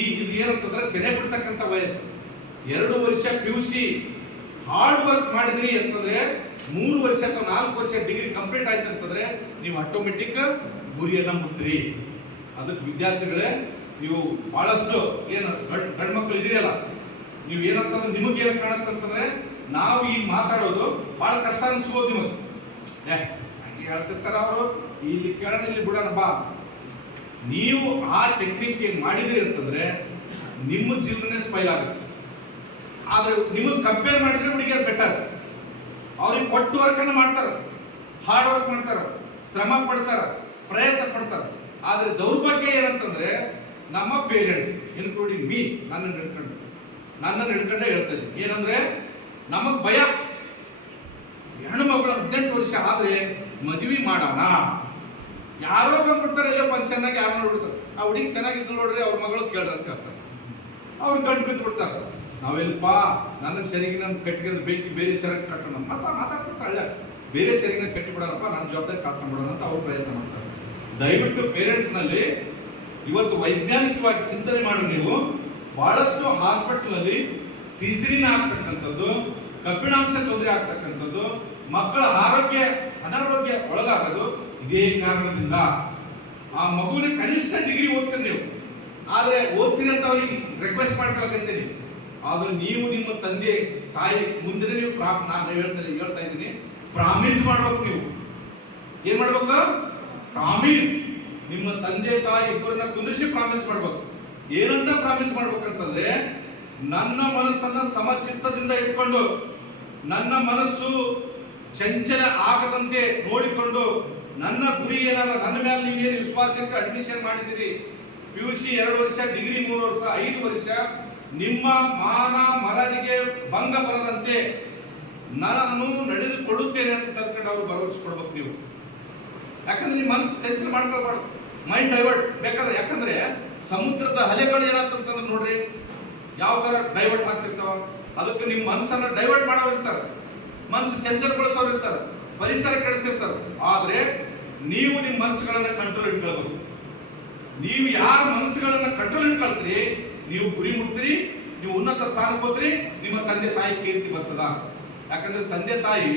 ಇದು ಏನಂತಂದ್ರೆ ತೆನೆ ಬಿಡ್ತಕ್ಕಂಥ ವಯಸ್ಸು. 2 ವರ್ಷ PUC ಹಾರ್ಡ್ ವರ್ಕ್ ಮಾಡಿದ್ರಿ ಅಂತಂದ್ರೆ 3 ವರ್ಷ ಅಥವಾ 4 ವರ್ಷ ಡಿಗ್ರಿ ಕಂಪ್ಲೀಟ್ ಆಯ್ತು ಅಂತಂದ್ರೆ ನೀವು ಆಟೋಮೆಟಿಕ್ ಗುರಿಯನ್ನ ಮುಟ್ತೀರಿ. ಅದಕ್ಕೆ ವಿದ್ಯಾರ್ಥಿಗಳೇ, ನೀವು ಬಹಳಷ್ಟು ಏನು ಗಂಡು ಮಕ್ಕಳು ಇದೀರಲ್ಲ, ನೀವು ಏನಂತಂದ್ರೆ ನಿಮಗೆ ಏನು ಕಾಣುತ್ತಂತಂದ್ರೆ ನಾವು ಈಗ ಮಾತಾಡೋದು ಬಹಳ ಕಷ್ಟ ಅನ್ಸ್ಬೋದು ನಿಮಗೆ. ಹಂಗೆ ಹೇಳ್ತಿರ್ತಾರ ಅವರು, ಇಲ್ಲಿ ಕೇಳೋಣ ಇಲ್ಲಿ ಬಿಡೋಣ ಬಾ. ನೀವು ಆ ಟೆಕ್ನಿಕ್ ಏನ್ ಮಾಡಿದ್ರಿ ಅಂತಂದ್ರೆ ನಿಮ್ಮ ಜೀವನನೇ ಸ್ಪೈಲ್ ಆಗುತ್ತೆ. ಆದ್ರೆ ನಿಮಗೆ ಕಂಪೇರ್ ಮಾಡಿದ್ರೆ ಹುಡುಗಿಯರು ಬೆಟರ್. ಅವ್ರಿಗೆ ಕೊಟ್ಟು ವರ್ಕನ್ನು ಮಾಡ್ತಾರೆ, ಹಾರ್ಡ್ ವರ್ಕ್ ಮಾಡ್ತಾರೆ, ಶ್ರಮ ಪಡ್ತಾರೆ, ಪ್ರಯತ್ನ ಪಡ್ತಾರೆ. ಆದ್ರೆ ದೌರ್ಭಾಗ್ಯ ಏನಂತಂದ್ರೆ ನಮ್ಮ ಪೇರೆಂಟ್ಸ್ ಇನ್ಕ್ಲೂಡಿಂಗ್ ಮೀ, ನನ್ನನ್ನು ಹಿಡ್ಕೊಂಡೆ ಹೇಳ್ತಾ ಇದ್ದೀನಿ. ಏನಂದ್ರೆ ನಮಗ್ ಭಯ, ಹೆಣ್ಣು ಮಗಳು 18 ವರ್ಷ ಆದ್ರೆ ಮದುವೆ ಮಾಡೋಣ. ಯಾರೋ ಬಂದ್ಬಿಡ್ತಾರೆ, ಎಲ್ಲೋ ಫಂಕ್ಷನ್ನಾಗಿ ಯಾರೋ ನೋಡ್ಬಿಡ್ತಾರೆ, ಆ ಹುಡುಗಿ ಚೆನ್ನಾಗಿದ್ದು ನೋಡ್ರಿ ಅವ್ರ ಮಗಳು ಕೇಳ್ರಿ ಅಂತ ಹೇಳ್ತಾರೆ. ಅವ್ರು ಗಂಟು ಬಿದ್ದು ಬಿಡ್ತಾರೆ. ನಾವೆಲ್ಪ ನನ್ನ ಸೆರಗಿನ ಕಟ್ಟಿಗೆ ಬೆಂಕಿ ಬೇರೆ ಸೆರಗಿ ಕಟ್ಟೋಣ ಮಾತಾಡ್ತಿರ್ತಾಳೆ, ಬೇರೆ ಸೆರಗಿನ ಕಟ್ಟಿ ಬಿಡೋಣಪ್ಪ, ನನ್ನ ಜವಾಬ್ದಾರಿ ಕಟ್ಕೊಂಡ್ಬಿಡೋಣ ಅಂತ ಅವ್ರು ಪ್ರಯತ್ನ ಮಾಡ್ತಾರೆ. ದಯವಿಟ್ಟು ಪೇರೆಂಟ್ಸ್ ನಲ್ಲಿ ಇವತ್ತು ವೈಜ್ಞಾನಿಕವಾಗಿ ಚಿಂತನೆ ಮಾಡಿ. ನೀವು ಬಹಳಷ್ಟು ಹಾಸ್ಪಿಟಲ್ ನಲ್ಲಿ ಸೀಸರಿನ್ ಆಗ್ತಕ್ಕಂಥದ್ದು, ಕಬ್ಬಿಣಾಂಶ ತೊಂದರೆ ಆಗ್ತಕ್ಕಂಥದ್ದು, ಮಕ್ಕಳ ಅನಾರೋಗ್ಯ ಒಳಗಾಗೋದು ಇದೇ ಕಾರಣದಿಂದ. ಆ ಮಗುವಿನ ಕನಿಷ್ಠ ಡಿಗ್ರಿ ಓದಿಸ್ರಿ ನೀವು, ಆದ್ರೆ ಓದಿಸಿರಿ ಅಂತ ಅವ್ರಿಗೆ ರಿಕ್ವೆಸ್ಟ್ ಮಾಡ್ಕೊಳಕಂತೀನಿ. ಆದ್ರೆ ನೀವು ನಿಮ್ಮ ತಂದೆ ತಾಯಿ ಮುಂದೆ ನೀವು ನಾನು ಹೇಳ್ತಾ ಇದ್ದೀನಿ, ಪ್ರಾಮಿಸ್ ಮಾಡ್ಬೇಕು. ನೀವು ಏನ್ ಮಾಡ್ಬೇಕು? ಪ್ರಾಮಿಸ್. ನಿಮ್ಮ ತಂದೆ ತಾಯಿ ಇಬ್ಬರನ್ನ ಕುಂದಿರಿಸಿ ಪ್ರಾಮಿಸ್ ಮಾಡ್ಬೇಕು. ಏನಂತ ಪ್ರಾಮಿಸ್ ಮಾಡ್ಬೇಕಂತಂದ್ರೆ, ನನ್ನ ಮನಸ್ಸನ್ನ ಸಮಚಿತ್ತದಿಂದ ಇಟ್ಕೊಂಡು, ನನ್ನ ಮನಸ್ಸು ಚಂಚಲ ಆಗದಂತೆ ನೋಡಿಕೊಂಡು, ನನ್ನ ಗುರಿ ಏನಾದ ನನ್ನ ಮೇಲೆ ನೀವೇನು ವಿಶ್ವಾಸ ಇಟ್ಟು ಅಡ್ಮಿಷನ್ ಮಾಡಿದ್ದೀರಿ, PUC 2 ವರ್ಷ, ಡಿಗ್ರಿ 3 ವರ್ಷ, 5 ವರ್ಷ, ನಿಮ್ಮ ಮಾನ ಮರ್ಯಾದೆಗೆ ಭಂಗ ಬರದಂತೆ ನಾನು ನಡೆದುಕೊಳ್ಳುತ್ತೇನೆ ಅಂತ ತರ್ಕೊಂಡು ಅವ್ರು ಭರವಸೆ ಕೊಡ್ಬೇಕು ನೀವು. ಯಾಕಂದ್ರೆ ನಿಮ್ಮ ಮನಸ್ಸು ಚಂಚಲ ಮಾಡ್ಕೊಳ್ಬಾರ್ದು, ಮೈಂಡ್ ಡೈವರ್ಟ್ ಬೇಕಾದ್ರೆ. ಯಾಕಂದ್ರೆ ಸಮುದ್ರದ ಅಲೆಗಳು ಏನಾಗ್ತಂತಂದ್ರೆ ನೋಡ್ರಿ ಯಾವ ತರ ಡೈವರ್ಟ್ ಆಗ್ತಿರ್ತಾವ. ಅದಕ್ಕೆ ನಿಮ್ಮ ಮನಸ್ಸನ್ನ ಡೈವರ್ಟ್ ಮಾಡೋರು ಇರ್ತಾರೆ, ಮನಸ್ಸು ಚಂಚಲಗೊಳಿಸೋರು ಇರ್ತಾರೆ, ಪರಿಸರ ಕೆಡಿಸ್ತಿರ್ತಾರೆ. ಆದ್ರೆ ನೀವು ನಿಮ್ಮ ಮನಸ್ಸುಗಳನ್ನ ಕಂಟ್ರೋಲ್ ಇಟ್ಕೊಳ್ಬೇಕು. ನೀವು ಯಾರ ಮನಸ್ಸುಗಳನ್ನ ಕಂಟ್ರೋಲ್ ಇಟ್ಕೊಳ್ತೀರಿ, ನೀವು ಗುರಿ ಮುಟ್ತೀರಿ, ನೀವು ಉನ್ನತ ಸ್ಥಾನಕ್ಕೆ ಹೋಗ್ತೀರಿ, ನಿಮ್ಮ ತಂದೆ ತಾಯಿ ಕೀರ್ತಿ ಬರ್ತದ. ಯಾಕಂದ್ರೆ ತಂದೆ ತಾಯಿ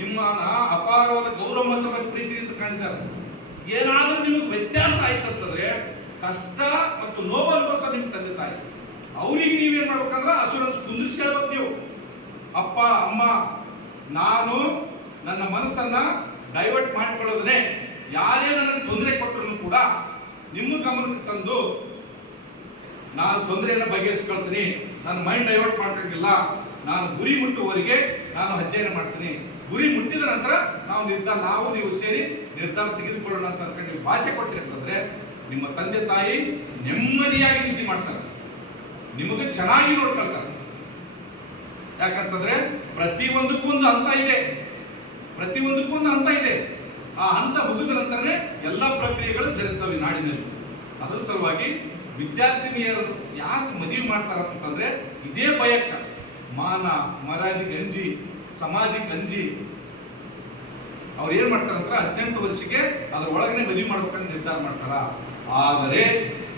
ನಿಮ್ಮನ್ನ ಅಪಾರವಾದ ಗೌರವ ಮತ್ತು ಪ್ರೀತಿಯಿಂದ ಕಾಣಿದ್ದಾರೆ. ಏನಾದ್ರೂ ನಿಮಗೆ ವ್ಯತ್ಯಾಸ ಆಯ್ತಂತಂದ್ರೆ ಕಷ್ಟ ಮತ್ತು ನೋವು ಅನುಭವಿಸ ನಿಮ್ಮ ತಂದೆ ತಾಯಿ. ಅವ್ರಿಗೆ ನೀವೇನ್ ಮಾಡ್ಬೇಕಂದ್ರೆ ಅಶೂರೆನ್ಸ್ ಕುಂದಿರಿಸಿ ಹೇಳ್ಬೇಕು. ನೀವು ಅಪ್ಪ ಅಮ್ಮ, ನಾನು ನನ್ನ ಮನಸ್ಸನ್ನ ಡೈವರ್ಟ್ ಮಾಡ್ಕೊಳ್ಳೋದನ್ನೇ, ಯಾರೇ ನನಗೆ ತೊಂದರೆ ಕೊಟ್ಟರು ಕೂಡ ನಿಮ್ಮ ಗಮನಕ್ಕೆ ತಂದು ನಾನು ತೊಂದರೆಯನ್ನು ಬಗೆಹರಿಸ್ಕೊಳ್ತೀನಿ, ನನ್ನ ಮೈಂಡ್ ಡೈವರ್ಟ್ ಮಾಡ್ಕೊಂಗಿಲ್ಲ, ನಾನು ಗುರಿ ಮುಟ್ಟುವವರೆಗೆ ನಾನು ಅಧ್ಯಯನ ಮಾಡ್ತೀನಿ, ಗುರಿ ಮುಟ್ಟಿದ ನಂತರ ನಾವು ನೀವು ಸೇರಿ ನಿರ್ಧಾರ ತೆಗೆದುಕೊಳ್ಳೋಣ ಅಂತ ಅನ್ಕೊಂಡು ನೀವು ಭಾಷೆ ಕೊಟ್ಟಿರಿ ಅಂತಂದ್ರೆ ನಿಮ್ಮ ತಂದೆ ತಾಯಿ ನೆಮ್ಮದಿಯಾಗಿ ನಿದ್ದೆ ಮಾಡ್ತಾರೆ, ನಿಮಗೆ ಚೆನ್ನಾಗಿ ನೋಡ್ಕೊಳ್ತಾರೆ. ಯಾಕಂತಂದ್ರೆ ಪ್ರತಿಯೊಂದಕ್ಕೂ ಒಂದು ಹಂತ ಇದೆ. ಆ ಹಂತ ಮುಗಿದ ನಂತರನೇ ಎಲ್ಲ ಪ್ರಕ್ರಿಯೆಗಳು ಜರುಗ್ತವೆ ನಾಡಿನಲ್ಲಿ. ಅದರ ಸಲುವಾಗಿ ವಿದ್ಯಾರ್ಥಿನಿಯರು ಯಾಕೆ ಮದುವೆ ಮಾಡ್ತಾರಂತಂದ್ರೆ ಇದೇ ಭಯಕ್ಕ, ಮಾನ ಮರ್ಯಾದೆಗೆ ಅಂಜಿ, ಸಮಾಜಕ್ಕೆ ಅಂಜಿ ಅವ್ರು ಏನ್ ಮಾಡ್ತಾರಂತ 18 ವರ್ಷಕ್ಕೆ ಅದ್ರ ಒಳಗನೆ ಮದುವೆ ಮಾಡ್ಬೇಕಂತ ನಿರ್ಧಾರ ಮಾಡ್ತಾರ. ಆದರೆ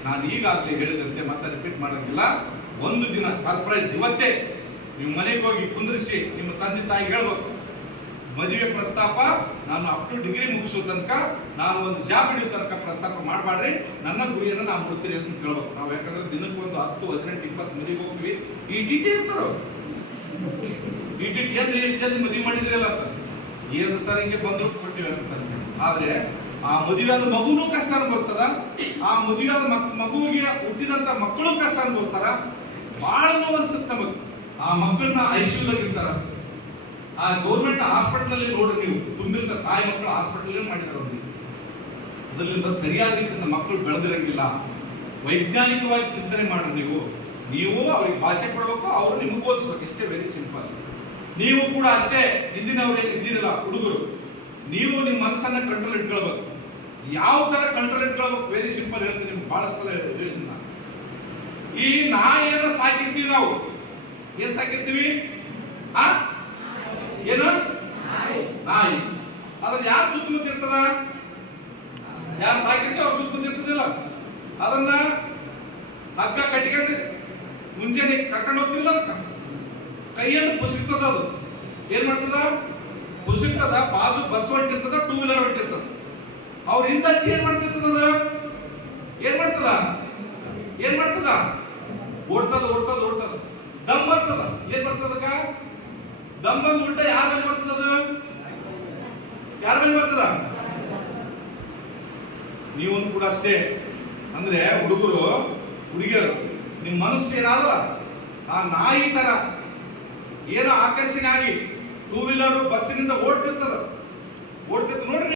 ನಾನು ಈಗಾಗಲೇ ಹೇಳಿದಂತೆ ಮತ್ತೆ ರಿಪೀಟ್ ಮಾಡೋಂಗಿಲ್ಲ, ಒಂದು ದಿನ ಸರ್ಪ್ರೈಸ್ ಇವತ್ತೇ ನೀವು ಮನೆಗೆ ಹೋಗಿ ಕುಂದ್ರಿಸಿ ನಿಮ್ಮ ತಂದೆ ತಾಯಿ ಹೇಳ್ಬೇಕು, ಮದುವೆ ಪ್ರಸ್ತಾಪ ನಾನು ಅಪ್ ಟು ಡಿಗ್ರಿ ಮುಗಿಸೋ ತನಕ, ನಾನು ಒಂದು ಜಾಬ್ ಹಿಡಿಯೋ ತನಕ ಪ್ರಸ್ತಾಪ ಮಾಡಬಾಡ್ರಿ, ನನ್ನ ಗುರಿಯನ್ನು ನಾನು ಮುಡ್ತೀನಿ ಅಂತ ಹೇಳ್ಬೇಕು. ನಾವು ಯಾಕಂದ್ರೆ ದಿನಕ್ಕೆ ಒಂದು 10, 18, 20 ಮದುವೆಗೆ ಹೋಗ್ತೀವಿ. ಈ ಟಿಟಿ ಇರ್ತಾರ, ಈ ಟಿಟಿ ಅಂದ್ರೆ ಎಷ್ಟು ಜಲ್ದಿ ಮದುವೆ ಮಾಡಿದ್ರಲ್ಲ ಅಂತ ಏನು ಸರ್ ಹಿಂಗೆ ಬಂದು ಕೊಟ್ಟಿವಿ ಅಂತಾರೆ. ಆದ್ರೆ ಆ ಮದುವೆ ಆದ ಮಗುನೂ ಕಷ್ಟ ಅನುಭವಿಸ್ತದ, ಆ ಮದುವೆ ಆದ ಮಗುವಿಗೆ ಹುಟ್ಟಿದಂತ ಮಕ್ಕಳು ಕಷ್ಟ ಅನುಭವಿಸ್ತಾರ. ಬಹಳ ನೋವು ಅನ್ಸುತ್ತೆ ನಮಗೆ. ಆ ಮಕ್ಕಳನ್ನ ಐಸಿಯುದಾಗ ಇರ್ತಾರ, ಆ ಗೌರ್ಮೆಂಟ್ ಹಾಸ್ಪಿಟಲ್ ಅಲ್ಲಿ ನೋಡ್ರಿ ನೀವು, ತುಂಬಿರ್ತ ತಾಯಿ ಮಕ್ಕಳು ಹಾಸ್ಪಿಟಲ್ ಮಾಡಿದಾರೆ ಅವ್ರಿಗೆ. ಅದರಿಂದ ಸರಿಯಾದ ರೀತಿಯಿಂದ ಮಕ್ಕಳು ಬೆಳೆದಿರಂಗಿಲ್ಲ. ವೈಜ್ಞಾನಿಕವಾಗಿ ಚಿಂತನೆ ಮಾಡ್ರಿ ನೀವು ಅವ್ರಿಗೆ ಭಾಷೆ ಕೊಡ್ಬೇಕು, ಅವ್ರು ನಿಮ್ಗೆ ಓದಿಸ್ಬೇಕು. ಇಷ್ಟೇ, ವೆರಿ ಸಿಂಪಲ್. ನೀವು ಕೂಡ ಅಷ್ಟೇ, ಹಿಂದಿನವ್ರು ಏನು ಇದ್ದೀರಲ್ಲ ಹುಡುಗರು, ನೀವು ನಿಮ್ಮ ಮನಸ್ಸನ್ನ ಕಂಟ್ರೋಲ್ ಇಟ್ಕೊಳ್ಬೇಕು. ಯಾವ ತರ ಕಂಟ್ರೋಲ್ ಇಟ್ಕೊಳ್ಬೇಕು? ವೆರಿ ಸಿಂಪಲ್ ಹೇಳ್ತೀನಿ, ನಿಮ್ಗೆ ಬಹಳ ಸಲ ಹೇಳಿದ್ದೀನಿ ನಾನು. ಈ ನಾಯಿಯನ್ನು ಸಾಕಿರ್ತೀವಿ ನಾವು, ಏನ್ ಸಾಕಿರ್ತೀವಿ? ಏನು? ನಾಯಿ. ಅದ್ರ ಯಾರು ಸುತ್ತಮುತ್ತ ಇರ್ತದ? ಯಾರು ಸಾಕಿರ್ತೀವಿ ಅವ್ರು ಸುತ್ತಮುತ್ತ ಇರ್ತದಿಲ್ಲ. ಅದನ್ನ ಹಗ್ಗ ಕಟ್ಟಿಕೊಂಡು ಮುಂಜಾನೆ ಕರ್ಕೊಂಡು ಹೋಗ್ತಿಲ್ಲ, ಅದಕ್ಕೆ ಕೈಯನ್ನು ಪುಸಿಕ್ತದ. ಅದು ಏನ್ ಮಾಡ್ತದ? ಪುಸಿಕ್ತದ. ಬಾಜು ಬಸ್ ಹೊಂಟಿರ್ತದ, ಟೂ ವೀಲರ್ ಹೊಂಟಿರ್ತದ. ಅವ್ರ ಹಿಂದತ್ತಿ ಏನ್ ಮಾಡ್ತಿರ್ತದ? ಏನ್ ಮಾಡ್ತದ? ಏನ್ ಮಾಡ್ತದ? ಓಡ್ತದ ಓಡ್ತದ ಓಡ್ತದ. ದಮ್ ಬರ್ತದ. ಏನ್ ಬರ್ತದಕ್ಕ? ದಮ್ ಬಂದು ಉಲ್ಟ ಯಾರ ಮೇಲೆ ಬರ್ತದ? ಅದು ಯಾರ ಮೇಲೆ ಬರ್ತದ? ನೀವು ಕೂಡ ಅಷ್ಟೇ. ಅಂದ್ರೆ ಹುಡುಗರು ಹುಡುಗಿಯರು ನಿಮ್ಮ ಮನಸ್ಸು ಏನಾದಲ್ಲ ಆ ನಾಯಿ ತರ ಏನೋ ಆಕರ್ಷಣೆ ಆಗಿ ಟೂ ವೀಲರ್ ಬಸ್ಸಿನಿಂದ ಓಡ್ತಿರ್ತದ ನೋಡ್ರಿ.